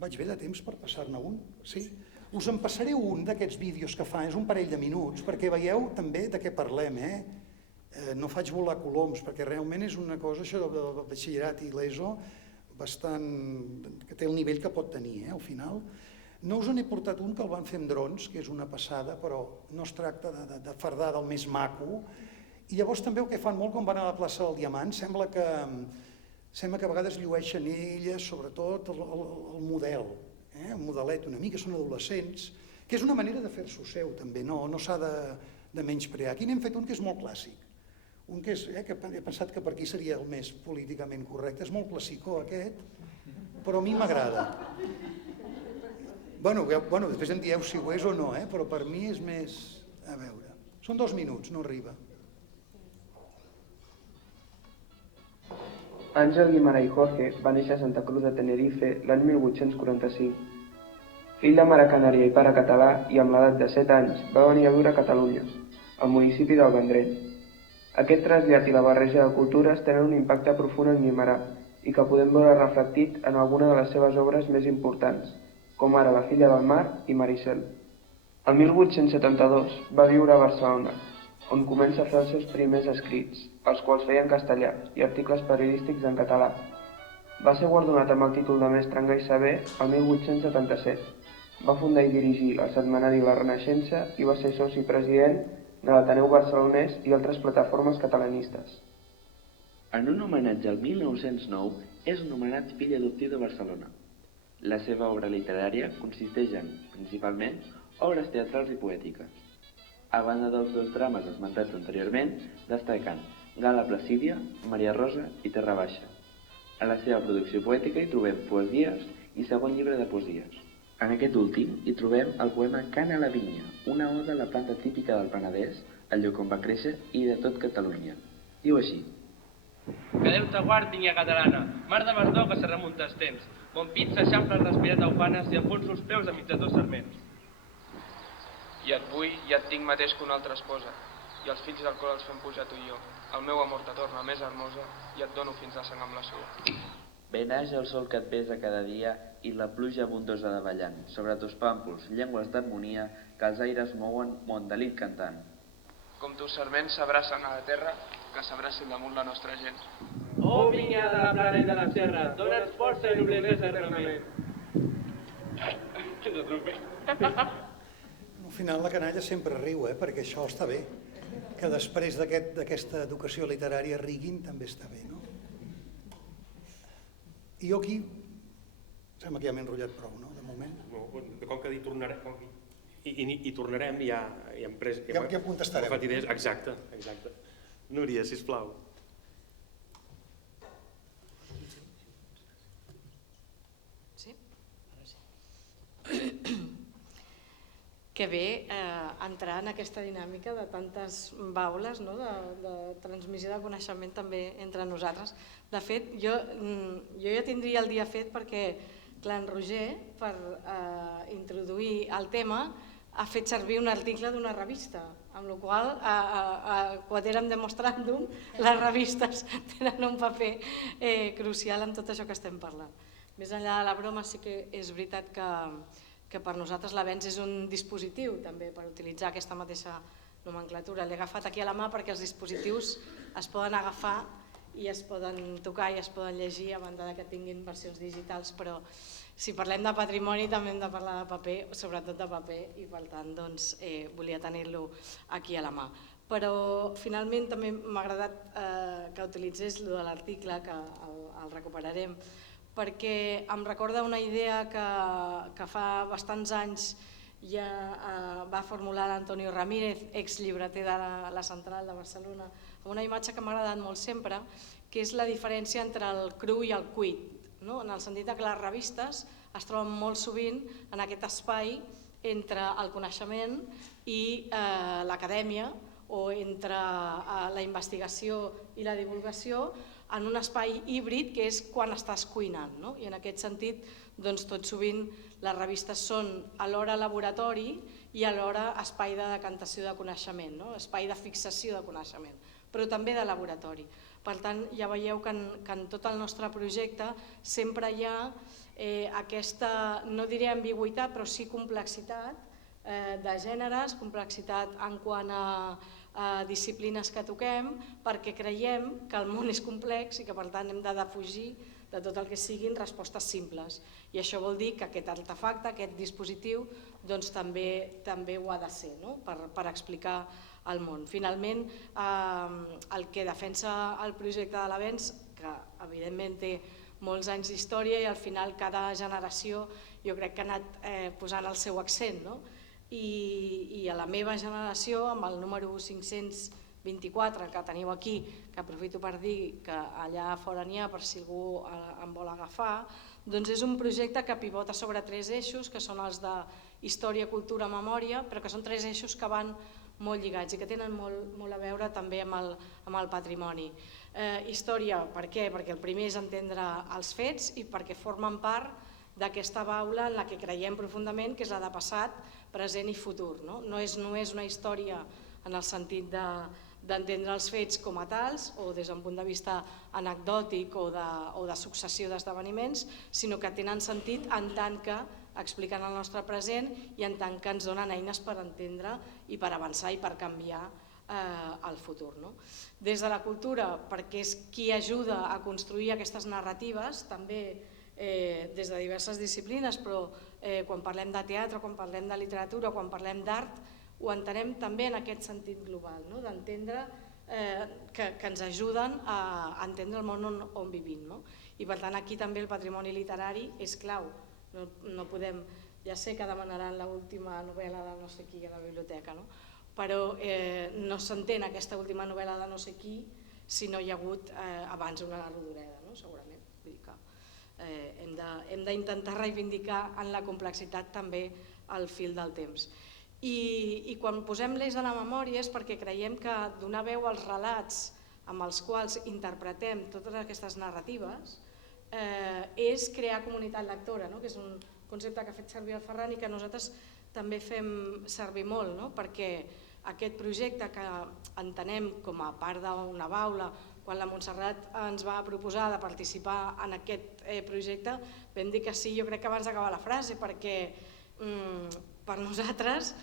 Vaig bé de temps per passar-ne un? Sí? Us en passaré un d'aquests vídeos que fa, és un parell de minuts, perquè veieu també de què parlem. No faig volar coloms, perquè realment és una cosa, això del batxillerat i l'ESO, que té el nivell que pot tenir, al final. No us n'he portat un que el van fer amb drons, que és una passada, però no es tracta de fardar del més maco. I llavors també el que fan molt quan van a la plaça del Diamant, sembla que a vegades llueixen elles, sobretot el model, el modelet una mica, són adolescents, que és una manera de fer-s'ho seu també, no s'ha de menysprear. Aquí n'hem fet un que és molt clàssic, un que he pensat que per aquí seria el més políticament correcte, és molt classicó aquest, però a mi m'agrada. Bueno, després em dieu si ho és o no, però per mi és més... A veure, són 2 minuts, no arriba. Àngel Guimarà i Jorge va néixer a Santa Cruz de Tenerife l'any 1845. Fill de mare canària i pare català, i amb l'edat de 7 anys va venir a viure a Catalunya, al municipi del Vendrell. Aquest trasllat i la barreja de cultures tenen un impacte profund en Guimarà i que podem veure reflectit en alguna de les seves obres més importants, com ara La filla del mar i Maricel. El 1872 va viure a Barcelona, on comença a fer els seus primers escrits, els quals feia en castellà, i articles periodístics en català. Va ser guardonat amb el títol de mestre en gai saber el 1877. Va fundar i dirigir el setmanari La Renaixença i va ser soci president de l'Ateneu Barcelonès i altres plataformes catalanistes. En un homenatge al 1909 és nomenat fill adoptiu de Barcelona. La seva obra literària consisteix en, principalment, obres teatrals i poètiques. A banda dels dos drames esmentats anteriorment, destaquen Gala Placídia, Maria Rosa i Terra Baixa. A la seva producció poètica hi trobem poesies i segon llibre de poesies. En aquest últim hi trobem el poema Cant a la vinya, una oda a la planta típica del Penedès, el lloc on va créixer i de tot Catalunya. Diu així: Que Déu te guard, vinya catalana, mar de verdor que se remunta els temps. Mon pit s'eixampla al respirar taufanes i enfonso els peus enmig de dos sarments. I et vull i et tinc mateix que una altra esposa, i els fills d'alcohol els fem pujar tu i jo. El meu amor te torna més hermosa i et dono fins a sang amb la suor. Ben naix el sol que et besa cada dia i la pluja abundosa davallant sobre tus pàmpols, llengües d'harmonia que els aires mouen mondalit cantant. Com tus sarments s'abracen a la terra, que s'abracin damunt la nostra gent. Oh, vinya de la plana i de la serra, dona't força i noblesa eternament. Al final la canalla sempre riu, perquè això està bé. Que després d'aquesta educació literària riguin també està bé, no? I jo aquí, sembla que ja m'he enrotllat prou, no?, de moment. No, com que hi tornarem, ja hem pres... Ja contestarem. Exacte. Núria, sisplau. Sí? Que bé entrar en aquesta dinàmica de tantes baules, no? de transmissió de coneixement també entre nosaltres. De fet, jo ja tindria el dia fet perquè, clar, en Roger, per introduir el tema, ha fet servir un article d'una revista, amb la qual quaterem demostràndum, les revistes tenen un paper crucial en tot això que estem parlant. Més enllà de la broma, sí que és veritat que per nosaltres l'avenç és un dispositiu també per utilitzar aquesta mateixa nomenclatura. L'he agafat aquí a la mà perquè els dispositius es poden agafar i es poden tocar i es poden llegir a banda que tinguin versions digitals, però si parlem de patrimoni també hem de parlar de paper, sobretot de paper, i per tant volia tenir-lo aquí a la mà. Però finalment també m'ha agradat que utilitzés lo de l'article, que el recuperarem, perquè em recorda una idea que fa bastants anys ja va formular l'Antonio Ramírez, exllibreter de la Central de Barcelona, amb una imatge que m'ha agradat molt sempre, que és la diferència entre el cru i el cuit, en el sentit que les revistes es troben molt sovint en aquest espai entre el coneixement i l'acadèmia, o entre la investigació i la divulgació, en un espai híbrid que és quan estàs cuinant. I en aquest sentit, tot sovint les revistes són alhora laboratori i alhora espai de decantació de coneixement, espai de fixació de coneixement, però també de laboratori. Per tant, ja veieu que en tot el nostre projecte sempre hi ha aquesta, no diré ambigüitat, però sí complexitat de gèneres, complexitat en quant a disciplines que toquem, perquè creiem que el món és complex i que per tant hem de defugir de tot el que siguin respostes simples. I això vol dir que aquest artefacte, aquest dispositiu, també ho ha de ser, per explicar el món. Finalment, el que defensa el projecte de l'Avenç, que evidentment té molts anys d'història i al final cada generació jo crec que ha anat posant el seu accent, i a la meva generació, amb el número 524 que teniu aquí, que aprofito per dir que allà fora n'hi ha per si algú en vol agafar, doncs és un projecte que pivota sobre 3 eixos, que són els de història, cultura, memòria, però que són 3 eixos que van molt lligats i que tenen molt a veure també amb el patrimoni. Història, per què? Perquè el primer és entendre els fets i perquè formen part d'aquesta baula en la que creiem profundament, que és la de passat, present i futur. No és només una història en el sentit d'entendre els fets com a tals o des d'un punt de vista anecdòtic o de successió d'esdeveniments, sinó que tenen sentit en tant que expliquen el nostre present i en tant que ens donen eines per entendre i per avançar i per canviar el futur. Des de la cultura, perquè és qui ajuda a construir aquestes narratives, també des de diverses disciplines, però quan parlem de teatre, quan parlem de literatura, quan parlem d'art, ho entenem també en aquest sentit global, d'entendre que ens ajuden a entendre el món on vivim. I per tant aquí també el patrimoni literari és clau, No podem, ja sé que demanaran l'última novel·la de no sé qui a la biblioteca, no? Però no s'entén aquesta última novel·la de no sé qui si no hi ha hagut abans una Rodoreda, no? Segurament. Vull dir que hem d'intentar reivindicar en la complexitat també el fil del temps. I quan posem l'eix de la memòria és perquè creiem que donar veu als relats amb els quals interpretem totes aquestes narratives és crear comunitat lectora, que és un concepte que ha fet servir el Ferran i que nosaltres també fem servir molt, perquè aquest projecte que entenem com a part d'una baula, quan la Montserrat ens va proposar de participar en aquest projecte, vam dir que sí, jo crec que abans d'acabar la frase, perquè per nosaltres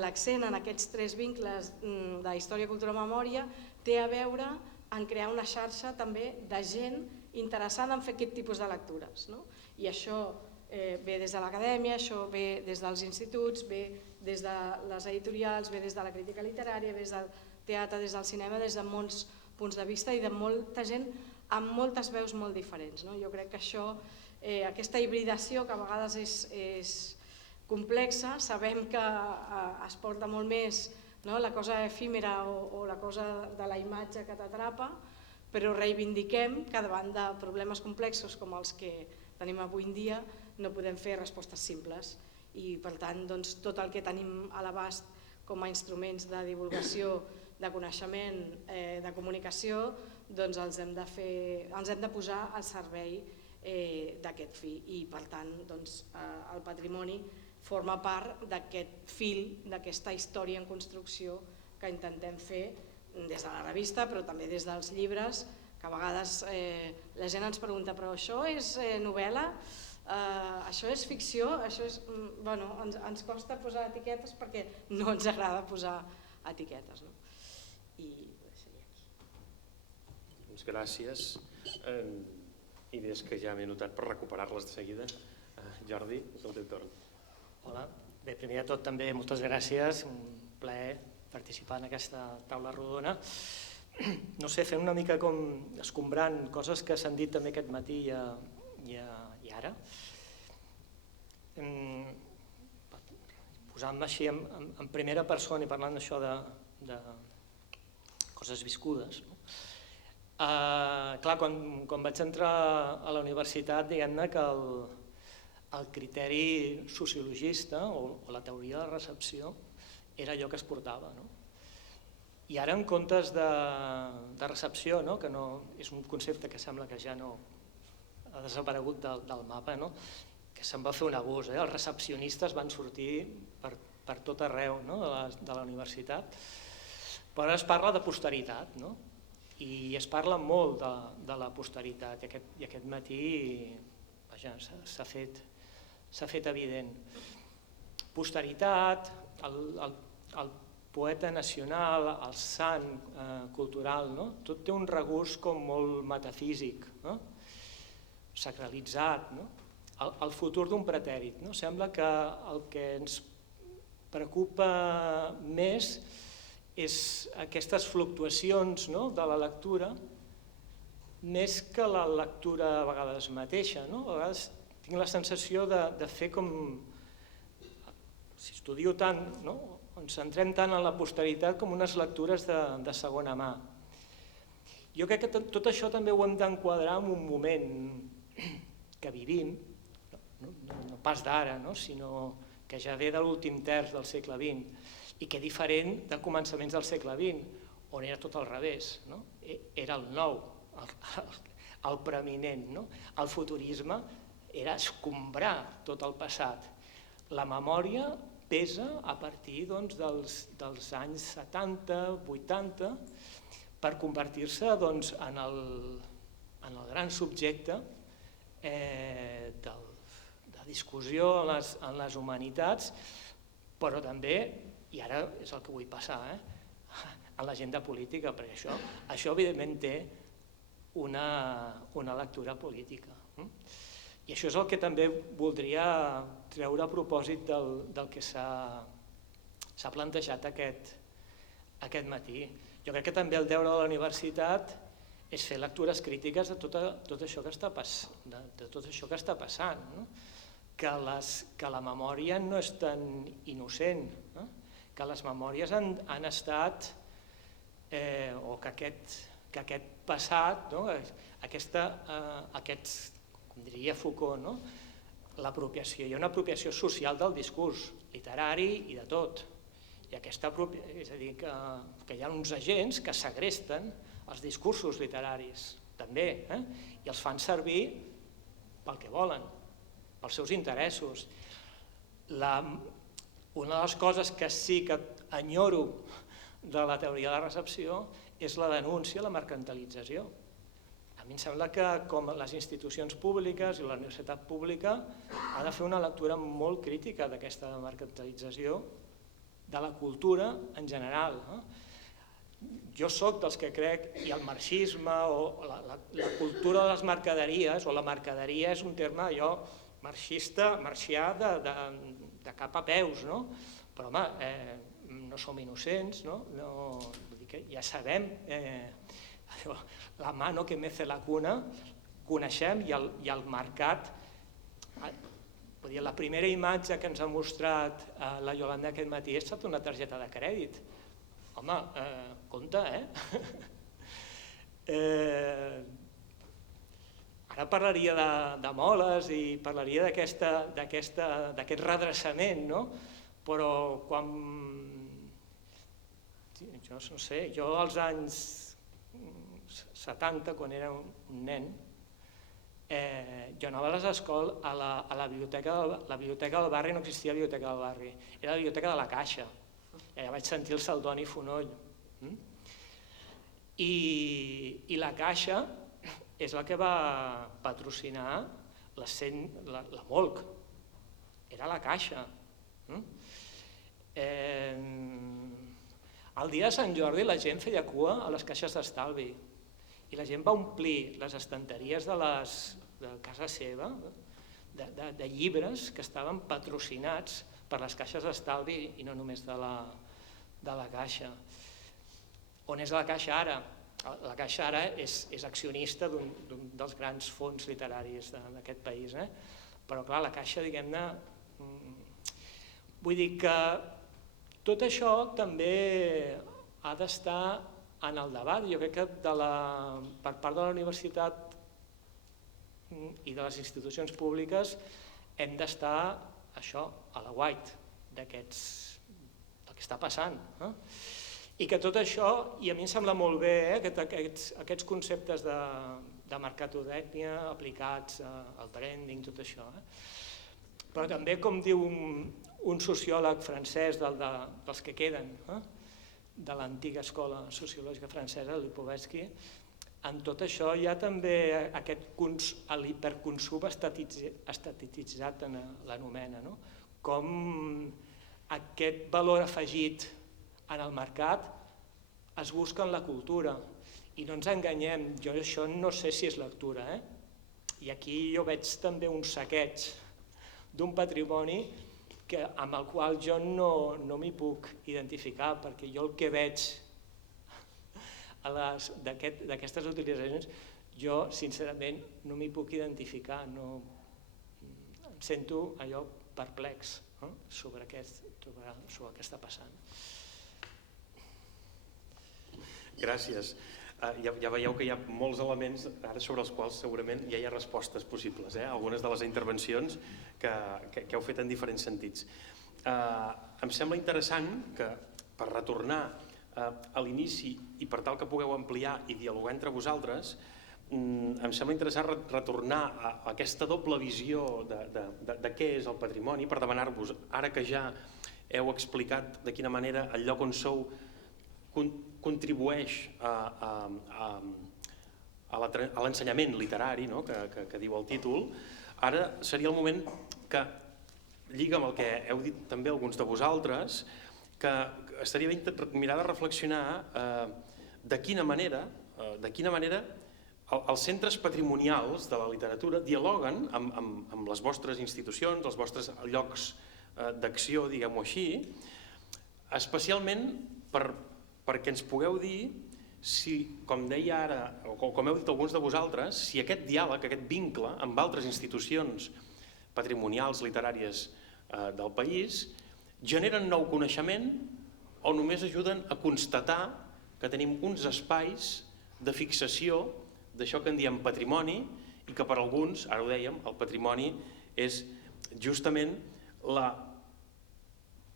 l'accent en aquests 3 vincles de història, cultura, memòria té a veure en crear una xarxa també de gent interessant en fer aquest tipus de lectures. I això ve des de l'acadèmia, això ve des dels instituts, ve des de les editorials, ve des de la crítica literària, ve des del teatre, des del cinema, des de molts punts de vista i de molta gent amb moltes veus molt diferents. Jo crec que això, aquesta hibridació que a vegades és complexa, sabem que es porta molt més la cosa efímera o la cosa de la imatge que t'atrapa, però reivindiquem que davant de problemes complexos com els que tenim avui en dia no podem fer respostes simples i per tant tot el que tenim a l'abast com a instruments de divulgació, de coneixement, de comunicació, els hem de posar al servei d'aquest fi i per tant el patrimoni forma part d'aquest fil, d'aquesta història en construcció que intentem fer des de la revista però també des dels llibres, que a vegades la gent ens pregunta però això és novel·la, això és ficció, ens costa posar etiquetes perquè no ens agrada posar etiquetes. I deixaria aquí. Doncs gràcies. Idees que ja m'he notat per recuperar-les de seguida. Jordi, és el teu torn. Hola. Bé, primer de tot també moltes gràcies, un plaer participar en aquesta taula rodona. No sé, fent una mica com escombrant coses que s'han dit també aquest matí i ara. Posant-me així en primera persona i parlant d'això de coses viscudes. Clar, quan vaig entrar a la universitat, diguem-ne que el criteri sociologista o la teoria de la recepció era allò que es portava. I ara en comptes de recepció, que és un concepte que sembla que ja no ha desaparegut del mapa, que se'n va fer un abús, els recepcionistes van sortir per tot arreu de la universitat, però ara es parla de posteritat, i es parla molt de la posteritat, i aquest matí s'ha fet evident. Posteritat, el poeta nacional, el sant cultural, tot té un regust com molt metafísic, sacralitzat, el futur d'un pretèrit. Sembla que el que ens preocupa més és aquestes fluctuacions de la lectura, més que la lectura a vegades mateixa. A vegades tinc la sensació de fer com, si estudio tant, ens centrem tant en la posteritat com unes lectures de segona mà. Jo crec que tot això també ho hem d'enquadrar en un moment que vivim, no pas d'ara, sinó que ja ve de l'últim terç del segle XX i que és diferent de començaments del segle XX, on era tot al revés, era el nou, el preeminent. El futurisme era escombrar tot el passat. La memòria pesa a partir dels anys 70, 80, per convertir-se en el gran subjecte de discussió en les humanitats, però també, i ara és el que vull passar, en l'agenda política, perquè això evidentment té una lectura política. I això és el que també voldria treure a propòsit del que s'ha plantejat aquest matí. Jo crec que també el deure de la universitat és fer lectures crítiques de tot això que està passant, que la memòria no és tan innocent, que les memòries han estat, o que aquest passat, com diria Foucault, l'apropiació, hi ha una apropiació social del discurs, literari i de tot. I és a dir, que hi ha uns agents que segresten els discursos literaris, també, i els fan servir pel que volen, pels seus interessos. Una de les coses que sí que enyoro de la teoria de la recepció és la denúncia, la mercantilització. A mi em sembla que com les institucions públiques i la universitat pública ha de fer una lectura molt crítica d'aquesta mercantilització de la cultura en general. Jo sóc dels que crec, i el marxisme o la cultura de les mercaderies, o la mercaderia és un terme allò marxista, marxià de cap a peus, però home, no som innocents, ja sabem, la mano que mece la cuna, coneixem, i el mercat, la primera imatge que ens ha mostrat la Iolanda aquest matí ha estat una targeta de crèdit. Home, compte, Ara parlaria de moles i parlaria d'aquest redreçament, però quan... Jo no sé, jo als anys 70, quan era un nen, jo anava a les escoles, a la biblioteca del barri. No existia la biblioteca del barri, era la biblioteca de la Caixa. Allà vaig sentir el Saldoni Fonoll. I la Caixa és la que va patrocinar la Molc. Era la Caixa. El dia de Sant Jordi la gent feia cua a les caixes d'estalvi i la gent va omplir les estanteries de casa seva de llibres que estaven patrocinats per les caixes d'estalvi i no només de la Caixa. On és la Caixa ara? La Caixa ara és accionista d'un dels grans fons literaris d'aquest país, però clar, la Caixa, diguem-ne, vull dir que tot això també ha d'estar en el debat. Jo crec que per part de la universitat i de les institucions públiques hem d'estar a la guait del que està passant. I que tot això, i a mi em sembla molt bé aquests conceptes de mercadotècnia aplicats al branding, tot això. Però també, com diu un sociòleg francès dels que queden, de l'antiga escola sociològica francesa, Lipovetsky, en tot això hi ha també l'hiperconsum estetitzat, l'anomena, com aquest valor afegit en el mercat es busca en la cultura. I no ens enganyem, jo això no sé si és lectura, i aquí jo veig també un saqueig d'un patrimoni amb el qual jo no m'hi puc identificar, perquè jo el que veig d'aquestes utilitzacions, jo sincerament no m'hi puc identificar, em sento allò perplex sobre què està passant. Gràcies. Ja veieu que hi ha molts elements ara sobre els quals segurament ja hi ha respostes possibles, algunes de les intervencions que heu fet en diferents sentits. Em sembla interessant que, per retornar a l'inici i per tal que pugueu ampliar i dialogar entre vosaltres, em sembla interessant retornar a aquesta doble visió de què és el patrimoni, per demanar-vos, ara que ja heu explicat de quina manera el lloc on sou contribueix a l'ensenyament literari, que diu el títol, ara seria el moment que lliga amb el que heu dit també alguns de vosaltres, que estaria bé mirar de reflexionar de quina manera els centres patrimonials de la literatura dialoguen amb les vostres institucions, els vostres llocs d'acció, diguem-ho així, especialment perquè ens pugueu dir si, com deia ara, o com heu dit alguns de vosaltres, si aquest diàleg, aquest vincle amb altres institucions patrimonials, literàries del país, generen nou coneixement o només ajuden a constatar que tenim uns espais de fixació d'això que en diem patrimoni i que per alguns, ara ho dèiem, el patrimoni és justament la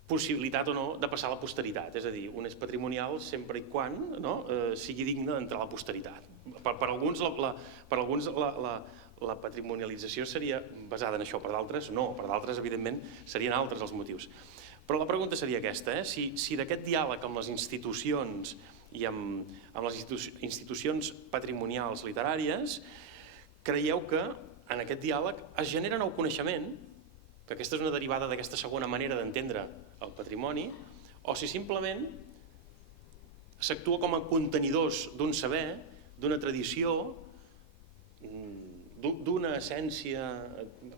possibilitat o no de passar a la posteritat, és a dir, un és patrimonial sempre i quan sigui digne d'entrar a la posteritat. Per alguns la patrimonialització seria basada en això, per d'altres no, per d'altres evidentment serien altres els motius. Però la pregunta seria aquesta, si d'aquest diàleg amb les institucions i amb les institucions patrimonials literàries, creieu que en aquest diàleg es genera nou coneixement, que aquesta és una derivada d'aquesta segona manera d'entendre el patrimoni, o si simplement s'actua com a contenidors d'un saber, d'una tradició, d'una essència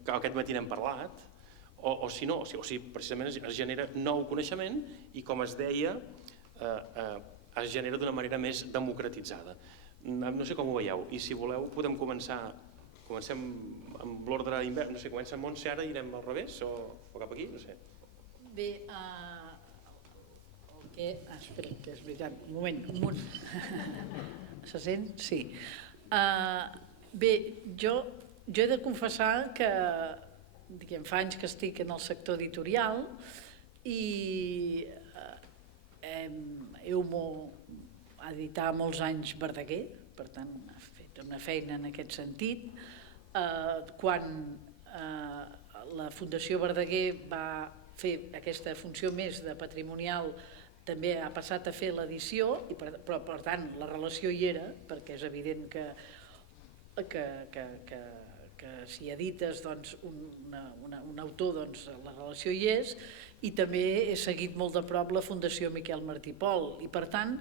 que aquest matí n'hem parlat, o si no, o si precisament es genera nou coneixement i, com es deia, es genera d'una manera més democratitzada. No sé com ho veieu, i si voleu podem comencem amb l'ordre invers, no sé, comença amb Montse ara i anem al revés o cap aquí, no sé. Bé, espera, que és veritat, un moment. Se sent? Sí. Bé, jo he de confessar que fa anys que estic en el sector editorial i Eumo ha editat molts anys Verdaguer, per tant ha fet una feina en aquest sentit. Quan la Fundació Verdaguer va fer aquesta funció més de patrimonial, també ha passat a fer l'edició, però per tant la relació hi era, perquè és evident que si edites un autor, la relació hi és, i també he seguit molt de prop la Fundació Miquel Martí i Pol, i per tant,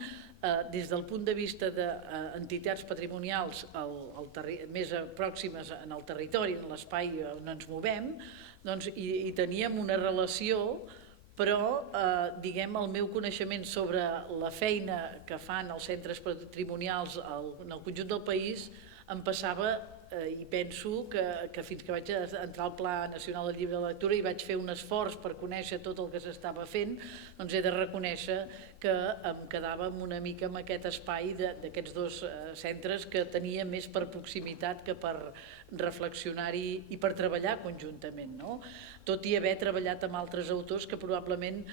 des del punt de vista d'entitats patrimonials més pròximes en el territori, en l'espai on ens movem, hi teníem una relació, però el meu coneixement sobre la feina que fan els centres patrimonials en el conjunt del país em passava, i penso que fins que vaig entrar al Pla Nacional del Llibre de Lectura i vaig fer un esforç per conèixer tot el que s'estava fent, doncs he de reconèixer que em quedava una mica amb aquest espai d'aquests dos centres que tenia més per proximitat que per reflexionar-hi i per treballar conjuntament, tot i haver treballat amb altres autors que probablement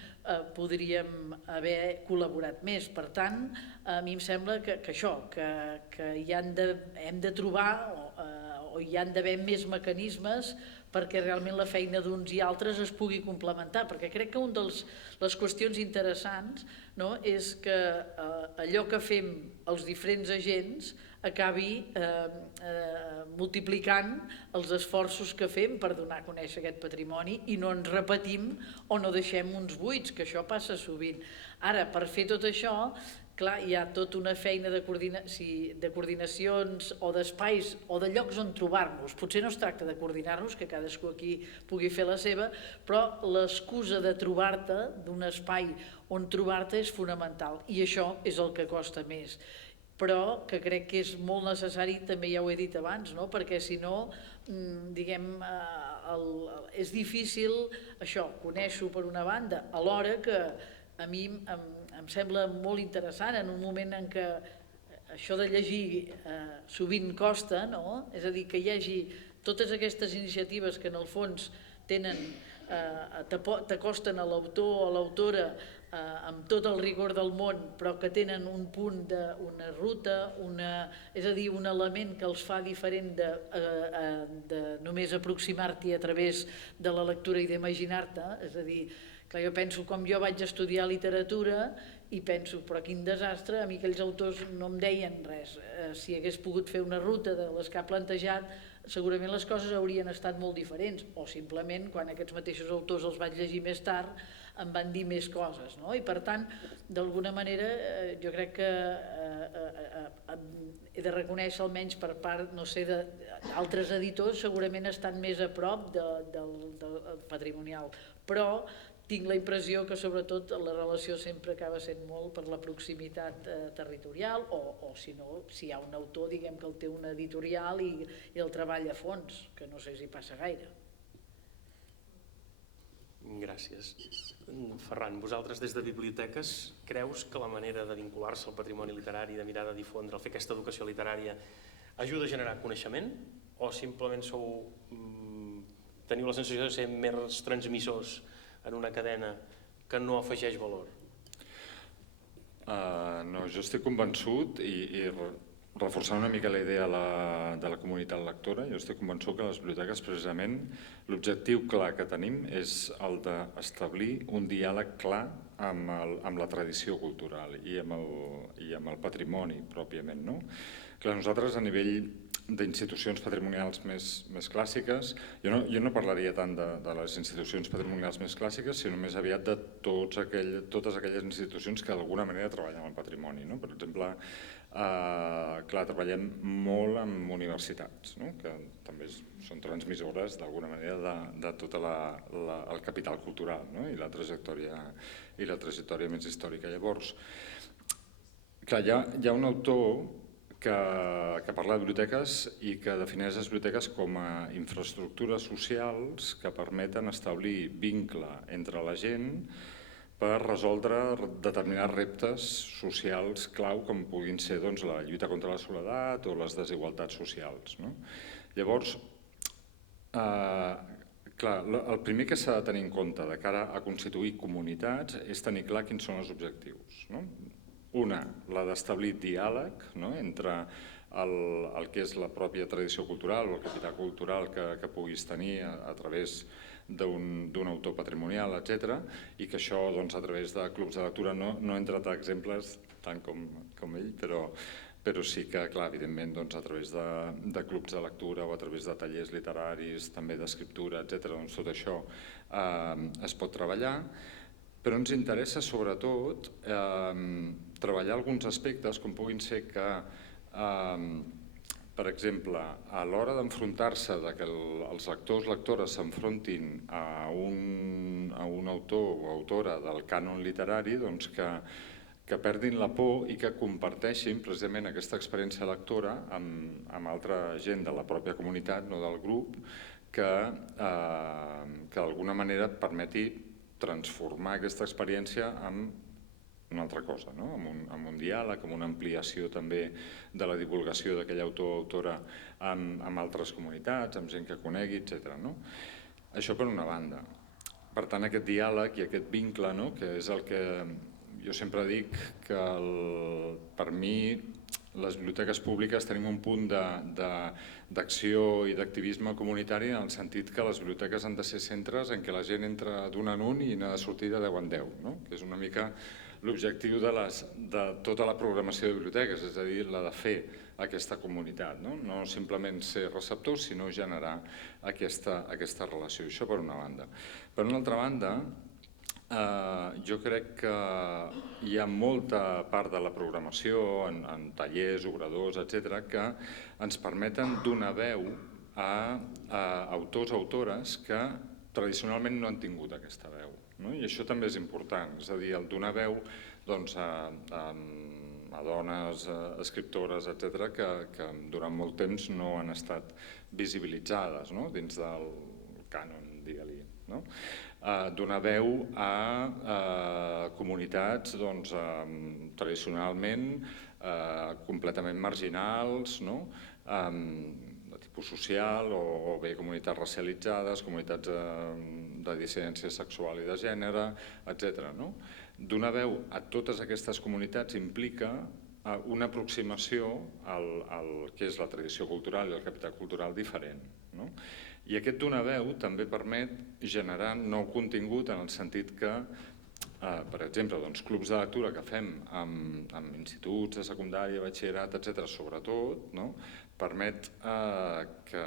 podríem haver col·laborat més. Per tant, a mi em sembla que això, que hem de trobar o hi han d'haver més mecanismes perquè realment la feina d'uns i altres es pugui complementar, perquè crec que una de les qüestions interessants és que allò que fem els diferents agents acabi multiplicant els esforços que fem per donar a conèixer aquest patrimoni i no ens repetim o no deixem uns buits, que això passa sovint. Ara, per fer tot això, clar, hi ha tota una feina de coordinacions o d'espais o de llocs on trobar-nos. Potser no es tracta de coordinar-nos, que cadascú aquí pugui fer la seva, però l'excusa de trobar-te, d'un espai on trobar-te, és fonamental. I això és el que costa més. Però que crec que és molt necessari, també ja ho he dit abans, perquè si no, és difícil, això, conèixer-ho per una banda, alhora que a mi em sembla molt interessant en un moment en què això de llegir sovint costa, és a dir, que hi hagi totes aquestes iniciatives que en el fons t'acosten a l'autor o a l'autora amb tot el rigor del món, però que tenen un punt d'una ruta, és a dir, un element que els fa diferent de només aproximar-t'hi a través de la lectura i d'imaginar-te, és a dir, clar, jo penso com jo vaig estudiar literatura i penso, però quin desastre, a mi aquells autors no em deien res. Si hagués pogut fer una ruta de les que ha plantejat, segurament les coses haurien estat molt diferents, o simplement, quan aquests mateixos autors els vaig llegir més tard, em van dir més coses, i per tant, d'alguna manera, jo crec que he de reconèixer, almenys per part, no sé, d'altres editors, segurament estan més a prop del patrimonial, però tinc la impressió que sobretot la relació sempre acaba sent molt per la proximitat territorial o si no, si hi ha un autor, diguem que el té una editorial i el treballa a fons, que no sé si passa gaire. Gràcies. Ferran, vosaltres des de biblioteques creus que la manera de vincular-se al patrimoni literari, de mirar de difondre, fer aquesta educació literària, ajuda a generar coneixement o simplement teniu la sensació de ser mers transmissors en una cadena que no afegeix valor? No, jo estic convençut i reforçant una mica la idea de la comunitat lectora, jo estic convençut que les biblioteques precisament l'objectiu clar que tenim és el d'establir un diàleg clar amb la tradició cultural i amb el patrimoni pròpiament. Clar, nosaltres a nivell d'institucions patrimonials més clàssiques, jo no parlaria tant de les institucions patrimonials més clàssiques, sinó més aviat de totes aquelles institucions que d'alguna manera treballen el patrimoni. Per exemple, clar, treballem molt amb universitats, que també són transmissores d'alguna manera de tot el capital cultural i la trajectòria més històrica. Llavors, clar, hi ha un autor que parla de biblioteques i que defineix les biblioteques com a infraestructures socials que permeten establir vincle entre la gent per resoldre determinats reptes socials clau com puguin ser la lluita contra la soledat o les desigualtats socials. Llavors, clar, el primer que s'ha de tenir en compte de cara a constituir comunitats és tenir clar quins són els objectius. Una, la d'establir diàleg entre el que és la pròpia tradició cultural o el capital cultural que puguis tenir a través d'un autor patrimonial, etc. I que això a través de clubs de lectura, no he entrat a exemples tant com ell, però sí que, clar, evidentment, a través de clubs de lectura o a través de tallers literaris, també d'escriptura, etc., tot això es pot treballar. Però ens interessa, sobretot, treballar alguns aspectes, com puguin ser que, per exemple, a l'hora d'enfrontar-se, que els lectores s'enfrontin a un autor o autora del cànon literari, que perdin la por i que comparteixin precisament aquesta experiència lectora amb altra gent de la pròpia comunitat, no del grup, que d'alguna manera permeti transformar aquesta experiència en una altra cosa, amb un diàleg, amb una ampliació també de la divulgació d'aquell autor o autora amb altres comunitats, amb gent que conegui, etc. Això per una banda. Per tant, aquest diàleg i aquest vincle, que és el que jo sempre dic que per mi les biblioteques públiques tenim un punt d'acció i d'activisme comunitari en el sentit que les biblioteques han de ser centres en què la gent entra d'un en un i n'ha de sortir de 10 en 10, que és una mica l'objectiu de tota la programació de biblioteques, és a dir, la de fer aquesta comunitat, no simplement ser receptors, sinó generar aquesta relació. Això per una banda. Per una altra banda, jo crec que hi ha molta part de la programació en tallers, obradors, etc., que ens permeten donar veu a autors o autores que tradicionalment no han tingut aquesta veu. I això també és important, és a dir, el donar veu a dones, escriptores, etc., que durant molt temps no han estat visibilitzades dins del cànon, digue-li. Donar veu a comunitats tradicionalment completament marginals, de tipus social, o bé comunitats racialitzades, comunitats de dissidència sexual i de gènere, etc. Donar veu a totes aquestes comunitats implica una aproximació al que és la tradició cultural i el capital cultural diferent. I aquest donar veu també permet generar nou contingut en el sentit que, per exemple, clubs de lectura que fem amb instituts de secundària, batxillerat, etc., sobretot, permet que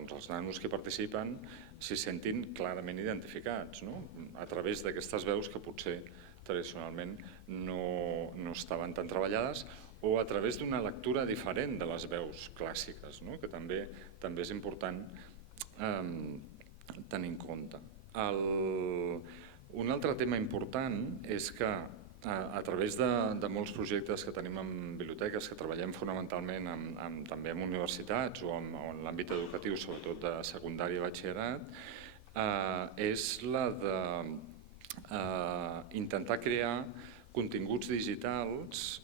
els nanos que participen s'hi sentin clarament identificats a través d'aquestes veus que potser tradicionalment no estaven tan treballades, o a través d'una lectura diferent de les veus clàssiques, que també és important tenir en compte. Un altre tema important és que a través de molts projectes que tenim en biblioteques, que treballem fonamentalment també en universitats o en l'àmbit educatiu, sobretot de secundària i batxillerat, és la d'intentar crear continguts digitals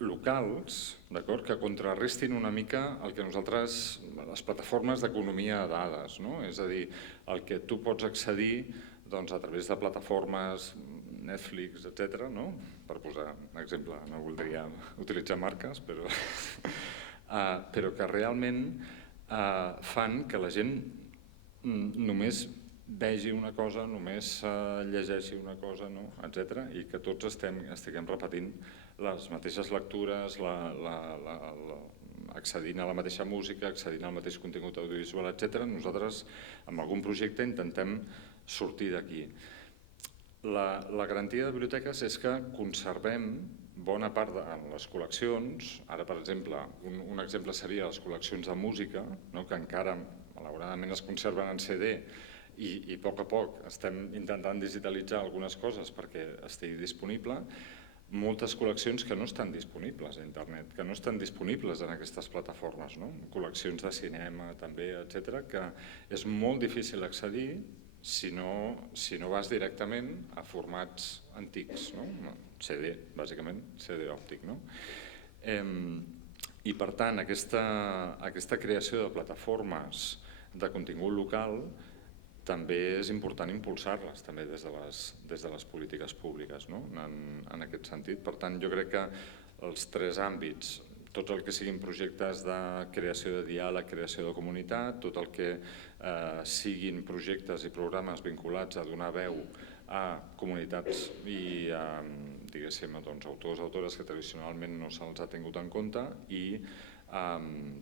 locals, d'acord, que contrarrestin una mica el que nosaltres, les plataformes d'economia de dades, no? És a dir, el que tu pots accedir doncs, a través de plataformes, Netflix, etc., no? Per posar un exemple, no voldria utilitzar marques, però que realment fan que la gent només vegi una cosa, només llegeixi una cosa, no? Etc., i que tots estiguem repetint les mateixes lectures, accedint a la mateixa música, accedint al mateix contingut audiovisual, etc. Nosaltres, amb algun projecte, intentem sortir d'aquí. La garantia de biblioteques és que conservem bona part de les col·leccions. Ara, per exemple, un exemple seria les col·leccions de música, que encara, malauradament, es conserven en CD, i a poc estem intentant digitalitzar algunes coses perquè estigui disponible. Moltes col·leccions que no estan disponibles a internet, que no estan disponibles en aquestes plataformes, col·leccions de cinema també, etc., que és molt difícil accedir si no vas directament a formats antics, CD, bàsicament, CD òptic. I per tant, aquesta creació de plataformes de contingut local també és important impulsar-les també des de les polítiques públiques en aquest sentit. Per tant, jo crec que els tres àmbits, tot el que siguin projectes de creació de diàleg, creació de comunitat, tot el que siguin projectes i programes vinculats a donar veu a comunitats i a autors, autores que tradicionalment no se'ls ha tingut en compte, i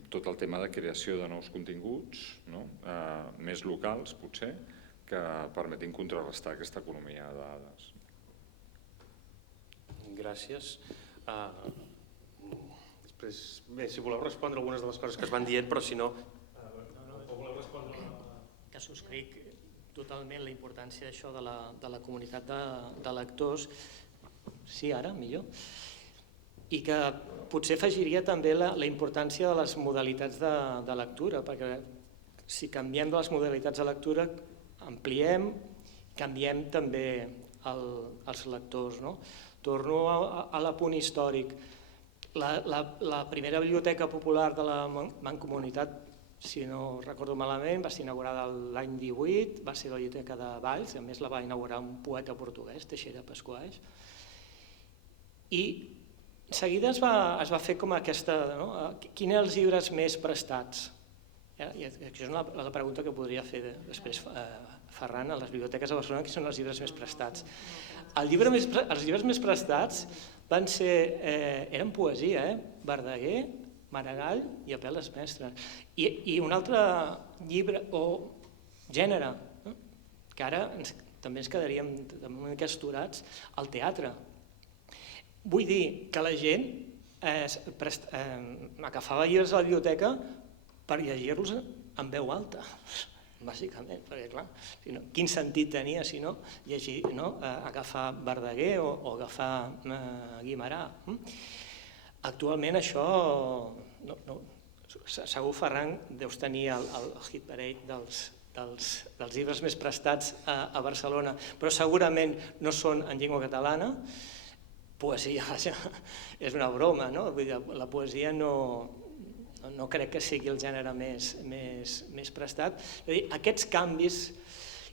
tot el tema de creació de nous continguts, més locals potser, que permetin contrarrestar aquesta economia de dades. Gràcies. Després, bé, si voleu respondre algunes de les coses que es van dient, però si no... voleu respondre... Que subscric totalment la importància d'això de la comunitat de lectors. Sí, ara, millor. I que potser afegiria també la importància de les modalitats de lectura, perquè si canviem de les modalitats de lectura, ampliem, canviem també els lectors. Torno a l'apunt històric. La primera biblioteca popular de la Mancomunitat, si no recordo malament, va ser inaugurada l'any 18, va ser la Biblioteca de Valls, a més la va inaugurar un poeta portuguès, Teixeira Pasquais, i en seguida es va fer com aquesta, quins eren els llibres més prestats? Això és la pregunta que podria fer després Ferran a les biblioteques de Barcelona, quins són els llibres més prestats. Els llibres més prestats eren poesia, Verdaguer, Maragall i Apel·les Mestres. I un altre llibre o gènere, que ara també ens quedaríem una mica esturats, el teatre. Vull dir que la gent agafava llibres a la biblioteca per llegir-los en veu alta, bàsicament, perquè clar, quin sentit tenia si no agafar Verdaguer o agafar Guimerà. Actualment això, segur Ferran deus tenir el hit parade dels llibres més prestats a Barcelona, però segurament no són en llengua catalana. Poesia, és una broma, la poesia no crec que sigui el gènere més prestat. Aquests canvis,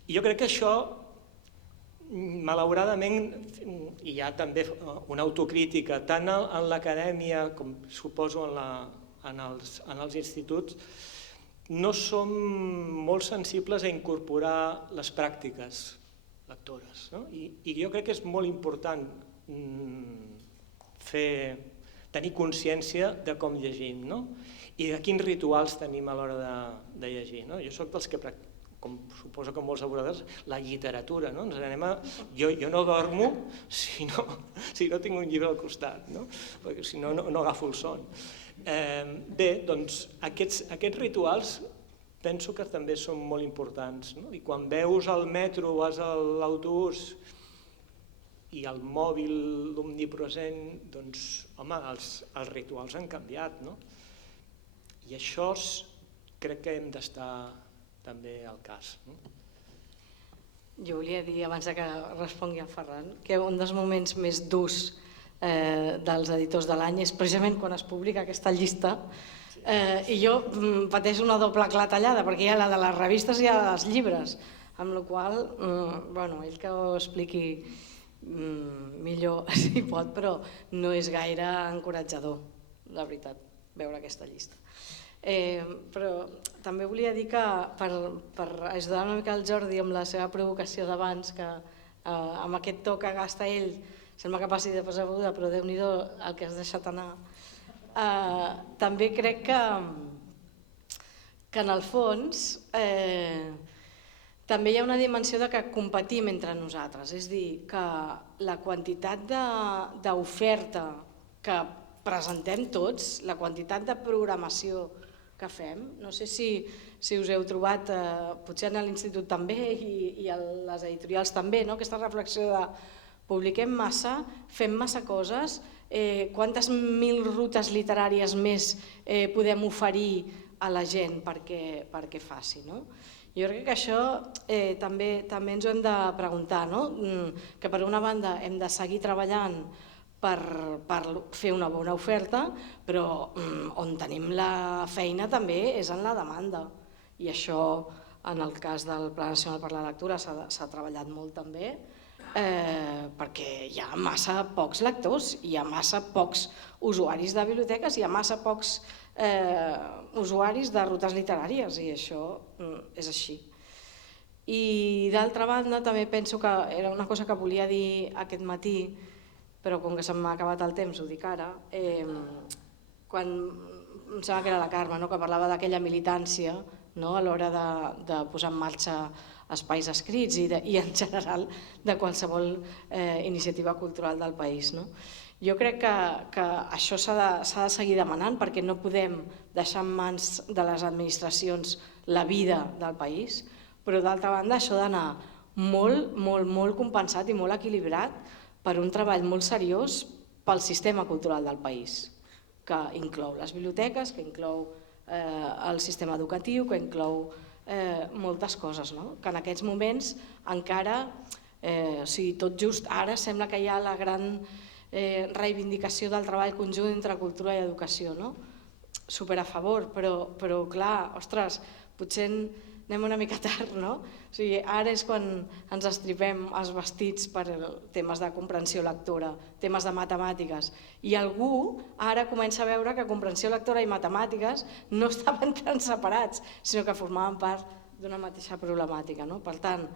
i jo crec que això, malauradament, hi ha també una autocrítica, tant en l'acadèmia com suposo en els instituts, no som molt sensibles a incorporar les pràctiques lectores. I jo crec que és molt important tenir consciència de com llegim i de quins rituals tenim a l'hora de llegir. Jo soc dels que, com suposo que molts de vosaltres, la literatura. Jo no dormo si no tinc un llibre al costat, perquè si no, no agafo el son. Bé, doncs aquests rituals penso que també són molt importants. I quan veus al metro o vas a l'autobús i el mòbil omnipresent, doncs, home, els rituals han canviat, I això crec que hem d'estar també el cas. Jo volia dir, abans que respongui el Ferran, que un dels moments més durs dels editors de l'any és precisament quan es publica aquesta llista, i jo pateixo una doble clatellada, perquè hi ha la de les revistes i els llibres, amb la qual cosa, ell que ho expliqui millor si pot, però no és gaire encoratjador, la veritat, veure aquesta llista. Però també volia dir que per ajudar una mica el Jordi amb la seva provocació d'abans, que amb aquest to que gasta ell sembla que passi de pas a beguda, però Déu-n'hi-do el que has deixat anar, també crec que en el fons també hi ha una dimensió de que competim entre nosaltres, és a dir, que la quantitat d'oferta que presentem tots, la quantitat de programació que fem, no sé si us heu trobat, potser a l'Institut també i a les editorials també, aquesta reflexió de publiquem massa, fem massa coses, quantes mil rutes literàries més podem oferir a la gent perquè faci. Jo crec que això també ens ho hem de preguntar, que per una banda hem de seguir treballant per fer una bona oferta, però on tenim la feina també és en la demanda. I això, en el cas del Pla Nacional per la Lectura, s'ha treballat molt també, perquè hi ha massa pocs lectors, hi ha massa pocs usuaris de biblioteques, hi ha massa pocs usuaris de rutes literàries, i això és així. I d'altra banda també penso que era una cosa que volia dir aquest matí, però com que se m'ha acabat el temps ho dic ara, quan em sembla que era la Carme, que parlava d'aquella militància a l'hora de posar en marxa espais escrits i en general de qualsevol iniciativa cultural del país. Jo crec que això s'ha de seguir demanant, perquè no podem deixar en mans de les administracions la vida del país, però d'altra banda això ha d'anar molt compensat i molt equilibrat per un treball molt seriós pel sistema cultural del país, que inclou les biblioteques, que inclou el sistema educatiu, que inclou moltes coses, que en aquests moments encara, tot just ara sembla que hi ha la gran reivindicació del treball conjunt entre cultura i educació, super a favor, però clar, ostres, potser anem una mica tard, no? O sigui, ara és quan ens estripem els vestits per temes de comprensió lectora, temes de matemàtiques, i algú ara comença a veure que comprensió lectora i matemàtiques no estaven tan separats, sinó que formaven part d'una mateixa problemàtica. Per tant,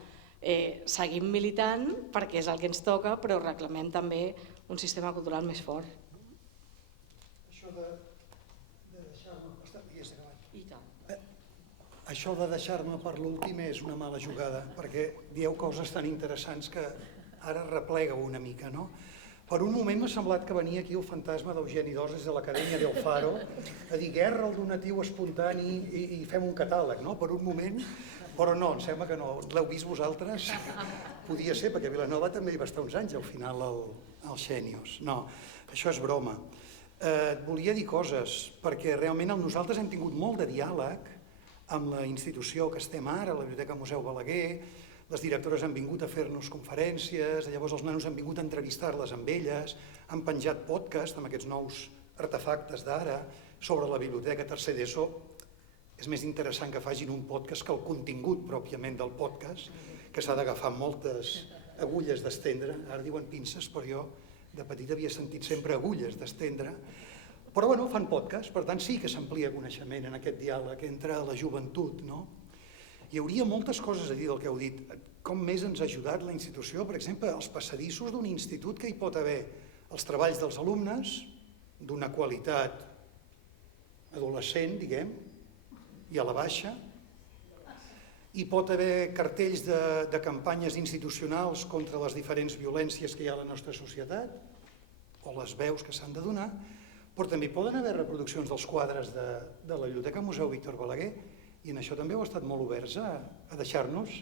seguim militant perquè és el que ens toca, però reclamem també un sistema cultural més fort. Això de deixar-me... I tant. Això de deixar-me per l'últim és una mala jugada, perquè dieu coses tan interessants que ara replega una mica, no? Per un moment m'ha semblat que venia aquí el fantasma d'Eugeni d'Ors des de l'Acadèmia del Faro a dir guerra al donatiu espontani i fem un catàleg, no? Per un moment, però no, em sembla que no. L'heu vist vosaltres? Podia ser, perquè a Vilanova també hi va estar uns anys al final el Xènios. No, això és broma. Et volia dir coses, perquè realment nosaltres hem tingut molt de diàleg amb la institució que estem ara, la Biblioteca Museu Balaguer. Les directores han vingut a fer-nos conferències, llavors els nanos han vingut a entrevistar-les amb elles, han penjat podcast amb aquests nous artefactes d'ara sobre la biblioteca tercer d'ESO. És més interessant que facin un podcast que el contingut pròpiament del podcast, que s'ha d'agafar moltes agulles d'estendre, ara diuen pinces, però jo de petit havia sentit sempre agulles d'estendre. Però bueno, fan podcast, per tant sí que s'amplia coneixement en aquest diàleg entre la joventut, no? Hi hauria moltes coses a dir del que heu dit. Com més ens ha ajudat la institució, per exemple, els passadissos d'un institut que hi pot haver els treballs dels alumnes d'una qualitat adolescent, diguem, i a la baixa. Hi pot haver cartells de campanyes institucionals contra les diferents violències que hi ha a la nostra societat, o les veus que s'han de donar, però també poden haver reproduccions dels quadres de la Biblioteca Museu Víctor Balaguer, i en això també heu estat molt oberts a deixar-nos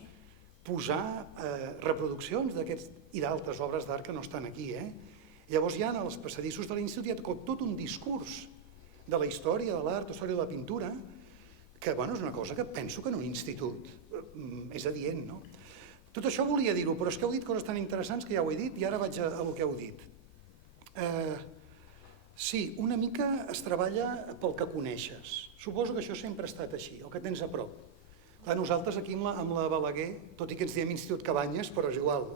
posar reproduccions d'aquests i d'altres obres d'art que no estan aquí. Llavors hi ha als passadissos de l'Institut hi ha tot un discurs de la història de l'art, la història de la pintura, que és una cosa que penso que en un institut és adient, no? Tot això volia dir-ho, però és que heu dit coses tan interessants que ja ho he dit i ara vaig al que heu dit. Sí, una mica es treballa pel que coneixes. Suposo que això sempre ha estat així, el que tens a prop. Clar, nosaltres aquí amb la Balaguer, tot i que ens diem Institut Cabanyes, però és igual,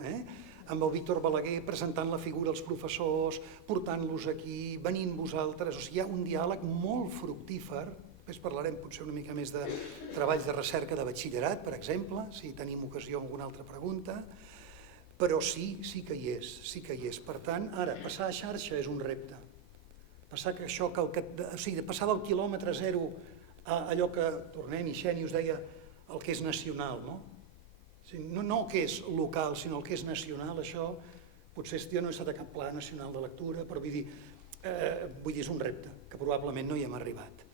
amb el Víctor Balaguer presentant la figura als professors, portant-los aquí, venint vosaltres, o sigui, hi ha un diàleg molt fructífer. Després parlarem potser una mica més de treballs de recerca de batxillerat, per exemple, si tenim ocasió a alguna altra pregunta, però sí que hi és, sí que hi és. Per tant, ara, passar a xarxa és un repte. Passar del quilòmetre zero a allò que Tornem i Xeni us deia, el que és nacional, no? No el que és local, sinó el que és nacional, això potser jo no he estat a cap pla nacional de lectura, però vull dir, és un repte, que probablement no hi hem arribat.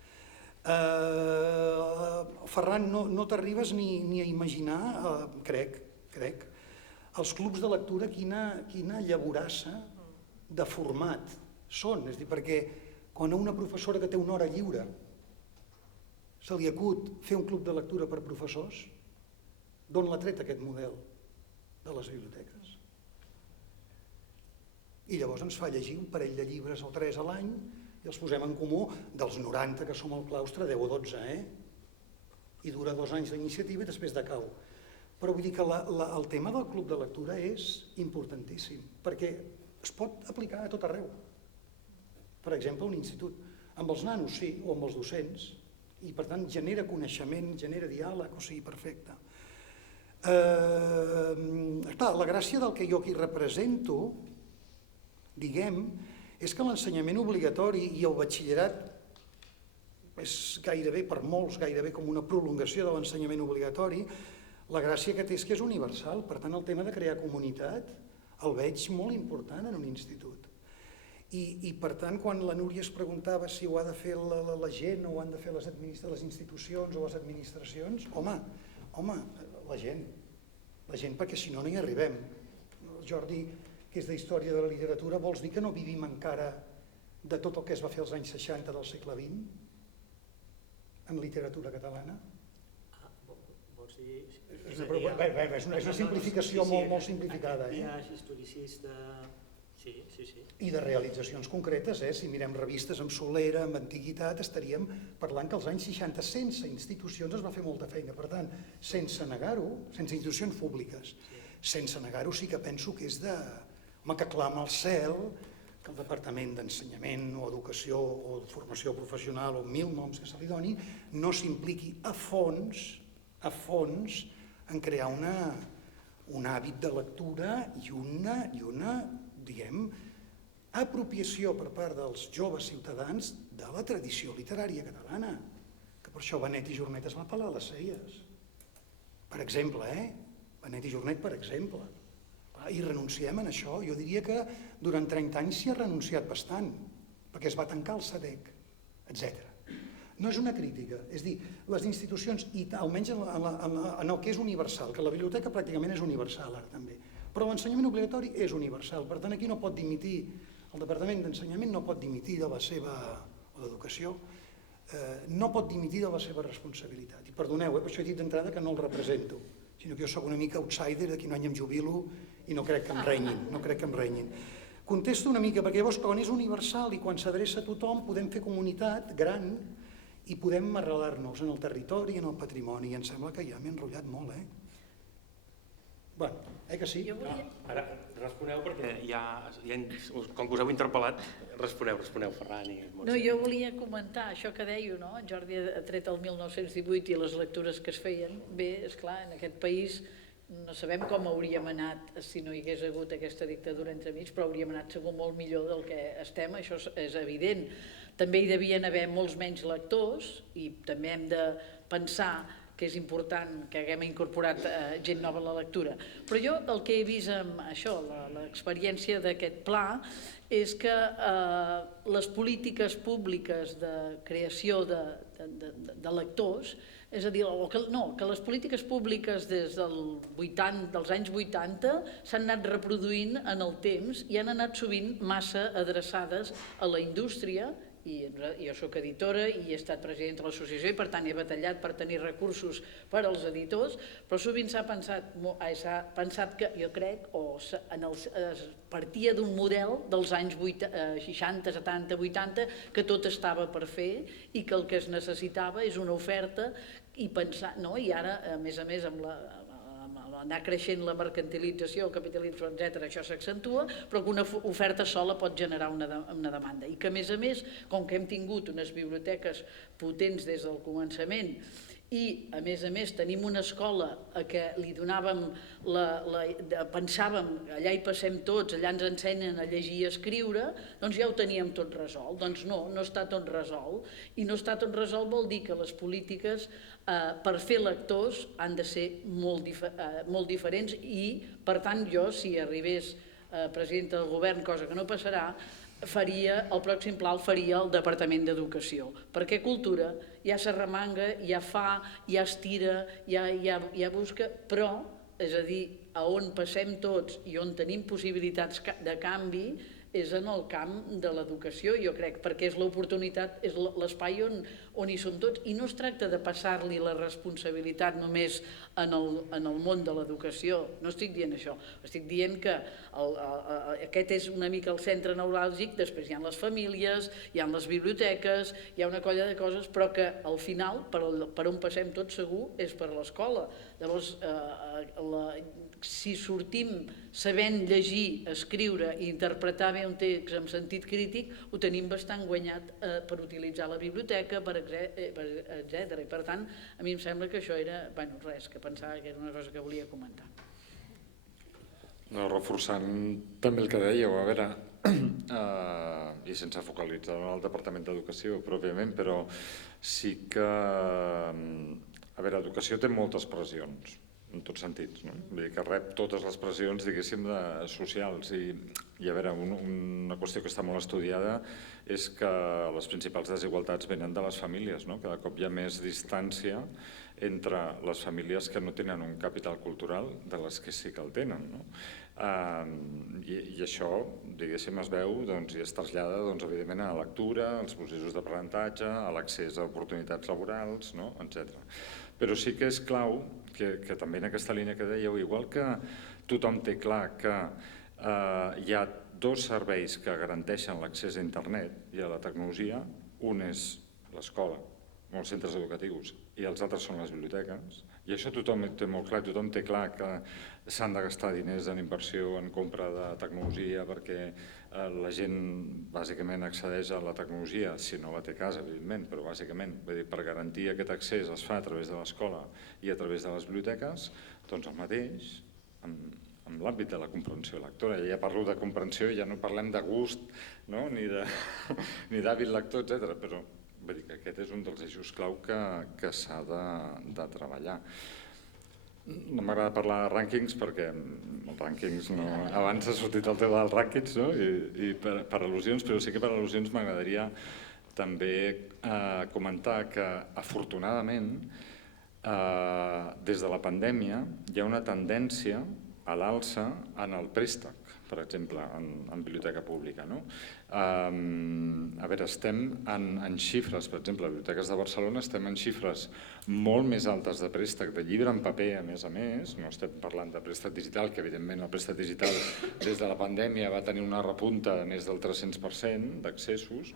Ferran, no t'arribes ni a imaginar, crec, els clubs de lectura quina llavorassa de format són, és a dir, perquè quan a una professora que té una hora lliure se li acut fer un club de lectura per professors, d'on l'ha tret aquest model de les biblioteques? I llavors ens fa llegir un parell de llibres o 3 a l'any i els posem en comú dels 90 que som al claustre, 10 o 12, i dura 2 anys d'iniciativa i després decau. Però vull dir que el tema del club de lectura és importantíssim, perquè es pot aplicar a tot arreu. Per exemple, a un institut. Amb els nanos, sí, o amb els docents, i per tant genera coneixement, genera diàleg, o sigui, perfecte. Clar, la gràcia del que jo aquí represento, diguem, és que l'ensenyament obligatori i el batxillerat és gairebé, per molts, gairebé com una prolongació de l'ensenyament obligatori, la gràcia que té és que és universal, per tant el tema de crear comunitat el veig molt important en un institut. I per tant, quan la Núria es preguntava si ho ha de fer la gent o ho han de fer les institucions o les administracions, home, la gent, perquè si no, no hi arribem. El Jordi, que és d'Història de la Literatura, vols dir que no vivim encara de tot el que es va fer als anys 60 del segle XX en literatura catalana? Vols dir... És una simplificació molt simplificada. Hi ha historicista... Sí. I de realitzacions concretes, si mirem revistes amb Solera, amb Antiguitat, estaríem parlant que als anys 60 sense institucions es va fer molta feina. Per tant, sense negar-ho, sense institucions públiques, sense negar-ho sí que penso que és de... Home, que clama al cel que el Departament d'Ensenyament o Educació o Formació Professional o 1000 noms que se li doni no s'impliqui a fons en crear un hàbit de lectura i una diguem, apropiació per part dels joves ciutadans de la tradició literària catalana, que per això Benet i Jornet es va pelar les celles. Per exemple, Benet i Jornet, per exemple. I renunciem a això. Jo diria que durant 30 anys s'hi ha renunciat bastant, perquè es va tancar el SADEC, etc. No és una crítica, és dir, les institucions, i almenys en el que és universal, que la biblioteca pràcticament és universal ara també, però l'ensenyament obligatori és universal, per tant aquí no pot dimitir, el Departament d'Ensenyament no pot dimitir de la seva, o d'Educació, no pot dimitir de la seva responsabilitat. I perdoneu, per això he dit d'entrada que no el represento, sinó que jo soc una mica outsider, d'aquí un any em jubilo i no crec que em renyin, Contesto una mica, perquè llavors quan és universal i quan s'adreça a tothom podem fer comunitat gran i podem arrelar-nos en el territori i en el patrimoni, i em sembla que ja m'he enrotllat molt, Bueno, que sí? Ara responeu perquè com que us heu interpel·lat, responeu, Ferran i Montse. No, jo volia comentar això que dèieu, no? En Jordi ha tret el 1918 i les lectures que es feien. Bé, esclar, en aquest país no sabem com hauríem anat si no hi hagués hagut aquesta dictadura entremig, però hauríem anat segur molt millor del que estem, això és evident. També hi devien haver molts menys lectors i també hem de pensar que és important que haguem incorporat gent nova a la lectura. Però jo el que he vist amb això, l'experiència d'aquest pla, és que les polítiques públiques de creació de lectors, és a dir, que les polítiques públiques des dels anys 80 s'han anat reproduint en el temps i han anat sovint massa adreçades a la indústria jo sóc editora i he estat presidenta de l'associació i per tant he batallat per tenir recursos per als editors, però sovint s'ha pensat que, jo crec, es partia d'un model dels anys 60, 70, 80, que tot estava per fer i que el que es necessitava és una oferta i pensar, i ara, a més, amb anar creixent la mercantilització, el capitalisme, etc., això s'accentua, però que una oferta sola pot generar una demanda. I que, a més, com que hem tingut unes biblioteques potents des del començament i, a més, tenim una escola a què li donàvem, pensàvem, allà hi passem tots, allà ens ensenyen a llegir i a escriure, doncs ja ho teníem tot resolt. Doncs no està tot resolt. I no està tot resolt vol dir que les polítiques per fer lectors han de ser molt diferents i, per tant, jo, si arribés presidenta del govern, cosa que no passarà, el pròxim pla el faria el Departament d'Educació, perquè cultura ja s'arremanga, ja fa, ja estira, ja busca, però, és a dir, a on passem tots i on tenim possibilitats de canvi és en el camp de l'educació, jo crec, perquè és l'oportunitat, és l'espai on hi som tots, i no es tracta de passar-li la responsabilitat només en el món de l'educació, no estic dient això, estic dient que aquest és una mica el centre neuràlgic, després hi ha les famílies, hi ha les biblioteques, hi ha una colla de coses, però que al final, per on passem tots segur, és per l'escola. Llavors, si sortim sabent llegir, escriure i interpretar bé un text amb sentit crític, ho tenim bastant guanyat per utilitzar la biblioteca, etc. I per tant, a mi em sembla que això era, res, que pensava que era una cosa que volia comentar. Reforçant també el que dèieu, a veure, i sense focalitzar en el Departament d'Educació pròpiament, però sí que, a veure, educació té moltes pressions, en tots sentits, no? Vull dir que rep totes les pressions, diguéssim, socials i a veure, una qüestió que està molt estudiada és que les principals desigualtats venen de les famílies, no? Cada cop hi ha més distància entre les famílies que no tenen un capital cultural de les que sí que el tenen, no? I això, diguéssim, es veu i es trasllada, evidentment, a la lectura, als processos d'aprenentatge, a l'accés a oportunitats laborals, etc. Però sí que és clau que també en aquesta línia que dèieu, igual que tothom té clar que hi ha dos serveis que garanteixen l'accés a internet i a la tecnologia, un és l'escola, els centres educatius, i els altres són les biblioteques, i això tothom té molt clar, tothom té clar que s'han de gastar diners en inversió, en compra de tecnologia, perquè la gent bàsicament accedeix a la tecnologia, si no la té a casa, evidentment, però bàsicament per garantir aquest accés es fa a través de l'escola i a través de les biblioteques, doncs el mateix en l'àmbit de la comprensió lectora. Ja parlo de comprensió, ja no parlem de gust, ni d'hàbit lector, etc. Però vull dir que aquest és un dels eixos clau que s'ha de treballar. No m'agrada parlar de rànquings perquè els rànquings no... Abans ha sortit el tema dels rànquings i per al·lusions, però sí que per al·lusions m'agradaria també comentar que afortunadament des de la pandèmia hi ha una tendència a l'alça en el préstec, per exemple, en biblioteca pública. A veure, estem en xifres, per exemple, a Biblioteques de Barcelona estem en xifres molt més altes de préstec de llibre en paper, a més, no estem parlant de préstec digital, que evidentment el préstec digital des de la pandèmia va tenir una repunta de més del 300% d'accessos,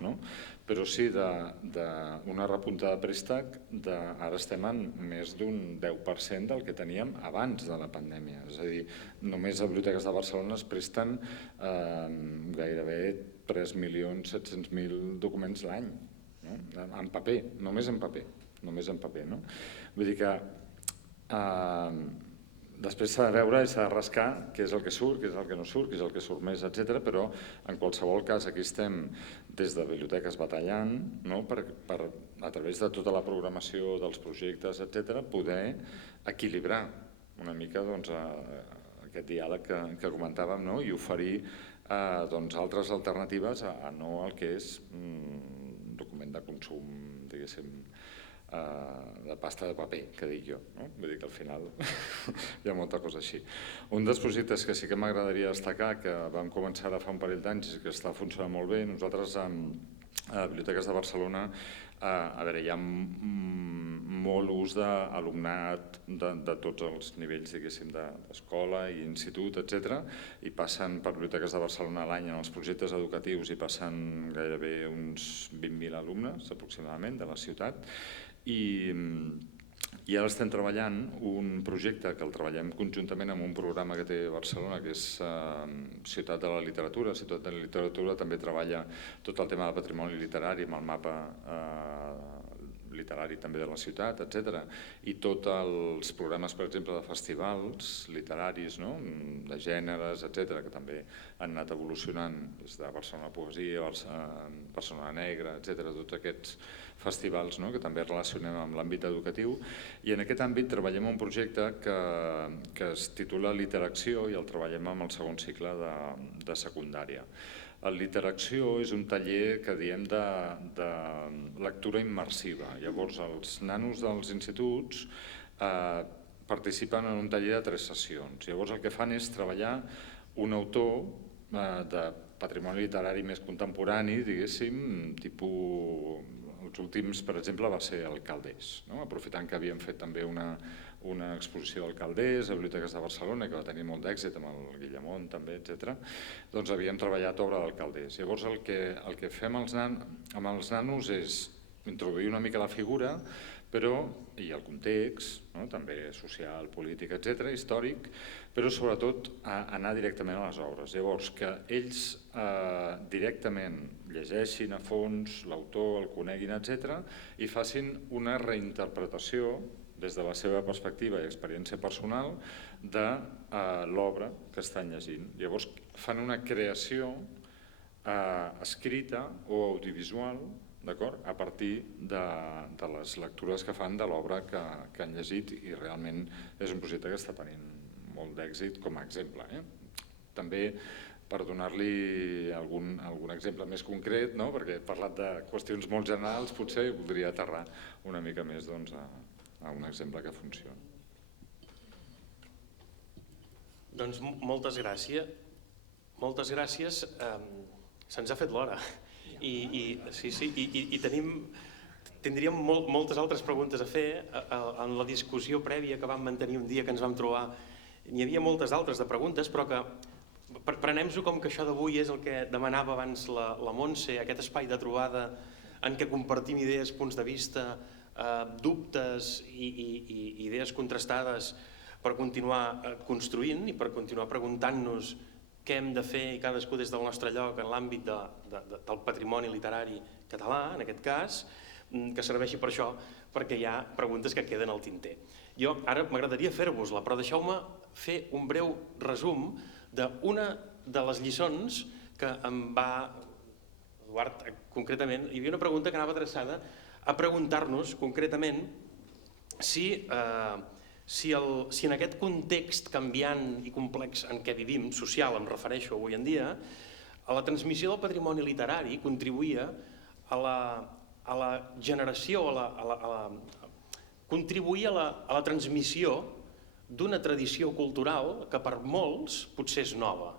però sí d'una repunta de préstec, ara estem en més d'un 10% del que teníem abans de la pandèmia. És a dir, només a Biblioteques de Barcelona es presten gairebé 3.700.000 documents l'any, en paper, només en paper. Vull dir que després s'ha de veure i s'ha de rascar què és el que surt, què és el que no surt, què és el que surt més, etc. Però en qualsevol cas aquí estem des de biblioteques batallant per, a través de tota la programació dels projectes, etc., poder equilibrar una mica aquest diàleg que comentàvem i oferir altres alternatives a no el que és un document de consum, diguéssim, de pasta de paper, que dic jo. Vull dir que al final hi ha molta cosa així. Un dels projectes que sí que m'agradaria destacar, que vam començar ara fa un parell d'anys i que està funcionant molt bé, nosaltres a Biblioteques de Barcelona, a veure, hi ha molt ús d'alumnat de tots els nivells, diguéssim, d'escola i institut, etc. I passen per Biblioteques de Barcelona a l'any en els projectes educatius i passen gairebé uns 20.000 alumnes, aproximadament, de la ciutat. I ara estem treballant un projecte que el treballem conjuntament amb un programa que té Barcelona, que és Ciutat de la Literatura. Ciutat de la Literatura també treballa tot el tema del patrimoni literari amb el mapa literari també de la ciutat, etc. I tots els programes, per exemple, de festivals literaris, de gèneres, etc., que també han anat evolucionant des de Barcelona Poesia, Barcelona Negra, etc., tots aquests festivals que també relacionem amb l'àmbit educatiu. I en aquest àmbit treballem un projecte que es titula Literacció i el treballem amb el segon cicle de secundària. El Literacció és un taller que diem de lectura immersiva. Llavors, els nanos dels instituts participen en un taller de 3 sessions. Llavors, el que fan és treballar un autor de patrimoni literari més contemporani, diguéssim, tipus... Els últims, per exemple, va ser el Calders, aprofitant que havíem fet també una exposició del Calders a Biblioteques de Barcelona, que va tenir molt d'èxit amb el Guillamont també, etc. Doncs havíem treballat obra del Calders. Llavors el que fem amb els nanos és introduir una mica la figura, i el context, també social, polític, etc., històric, però sobretot anar directament a les obres. Llavors, que ells directament llegeixin a fons l'autor, el coneguin, etc., i facin una reinterpretació des de la seva perspectiva i experiència personal de l'obra que estan llegint. Llavors, fan una creació escrita o audiovisual a partir de les lectures que fan de l'obra que han llegit, i realment és un projecte que està tenint molt d'èxit com a exemple. També, per donar-li algun exemple més concret, perquè he parlat de qüestions molt generals, potser voldria aterrar una mica més a un exemple que funcioni. Doncs moltes gràcies. Moltes gràcies. Se'ns ha fet l'hora. I tindríem moltes altres preguntes a fer. En la discussió prèvia que vam mantenir un dia que ens vam trobar, n'hi havia moltes altres de preguntes, però que prenem-ho com que això d'avui és el que demanava abans la Montse, aquest espai de trobada en què compartim idees, punts de vista, dubtes i idees contrastades per continuar construint i per continuar preguntant-nos què hem de fer i cadascú des del nostre lloc en l'àmbit del patrimoni literari català, en aquest cas, que serveixi per això, perquè hi ha preguntes que queden al tinter. Jo ara m'agradaria fer-vos-la, però deixeu-me fer un breu resum d'una de les lliçons que em va... Eduard, concretament, hi havia una pregunta que anava adreçada a preguntar-nos concretament si en aquest context canviant i complex en què vivim, social, em refereixo avui en dia, a la transmissió del patrimoni literari contribuïa a la generació, contribuïa a la transmissió d'una tradició cultural que per molts potser és nova.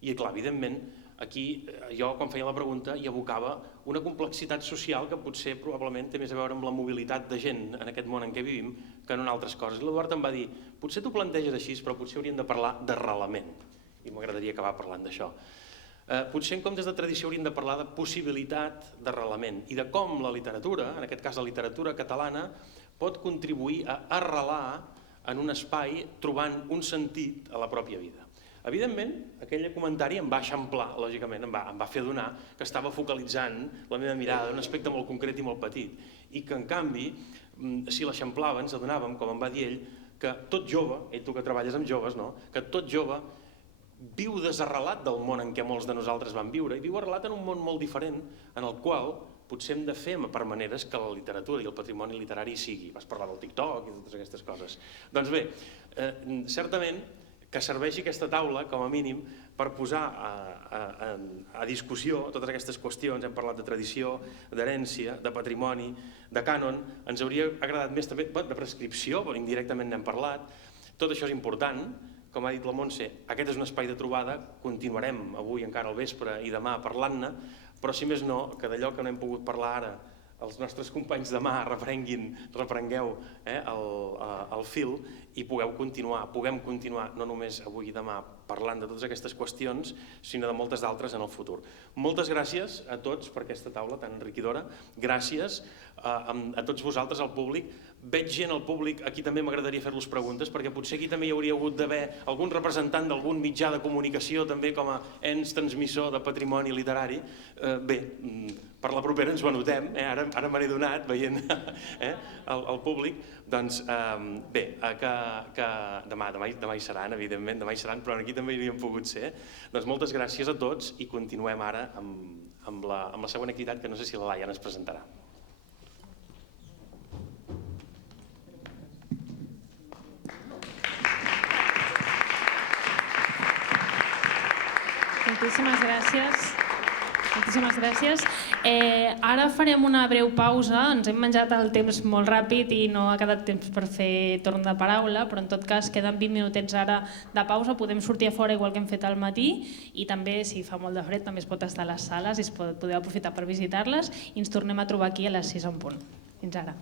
I clar, evidentment, aquí jo quan feia la pregunta hi abocava una complexitat social que potser probablement té més a veure amb la mobilitat de gent en aquest món en què vivim que en altres coses. I l'Eduard em va dir, potser t'ho planteges així, però potser hauríem de parlar d'arrelament. I m'agradaria acabar parlant d'això. Potser en comptes de tradició hauríem de parlar de possibilitat d'arrelament i de com la literatura, en aquest cas la literatura catalana, pot contribuir a arrelar en un espai trobant un sentit a la pròpia vida. Evidentment, aquell comentari em va eixamplar, lògicament, em va fer adonar que estava focalitzant la meva mirada en un aspecte molt concret i molt petit i que, en canvi, si l'eixamplava ens adonàvem, com em va dir ell, que tot jove, tu que treballes amb joves, que tot jove viu desarrelat del món en què molts de nosaltres vam viure i viu arrelat en un món molt diferent en el qual potser hem de fer per maneres que la literatura i el patrimoni literari sigui. Vas parlar del TikTok i totes aquestes coses. Doncs bé, certament que serveixi aquesta taula, com a mínim, per posar a discussió totes aquestes qüestions. Hem parlat de tradició, d'herència, de patrimoni, de cànon. Ens hauria agradat més també de prescripció, però indirectament n'hem parlat. Tot això és important. Com ha dit la Montse, aquest és un espai de trobada. Continuarem avui encara al vespre i demà parlant-ne, però si més no, que d'allò que no hem pogut parlar ara, els nostres companys demà reprengueu el fil i puguem continuar, no només avui i demà, parlant de totes aquestes qüestions, sinó de moltes d'altres en el futur. Moltes gràcies a tots per aquesta taula tan enriquidora. Gràcies a tots vosaltres, al públic. Veig gent al públic, aquí també m'agradaria fer-los preguntes, perquè potser aquí també hi hauria hagut d'haver algun representant d'algun mitjà de comunicació, també com a ens transmissor de patrimoni literari. Bé, per la propera ens ho anotem, ara me n'he donat veient el públic. Doncs bé, que demà hi seran, evidentment, demà hi seran, però aquí també hi haurien pogut ser. Doncs moltes gràcies a tots i continuem ara amb la següent activitat, que no sé si la Laia ens presentarà. Moltíssimes gràcies. Moltíssimes gràcies. Ara farem una breu pausa. Ens hem menjat el temps molt ràpid i no ha quedat temps per fer torn de paraula, però en tot cas queden 20 minutets ara de pausa. Podem sortir a fora igual que hem fet al matí i també, si fa molt de fred, també es pot estar a les sales i podeu aprofitar per visitar-les i ens tornem a trobar aquí a les 6 en punt. Fins ara.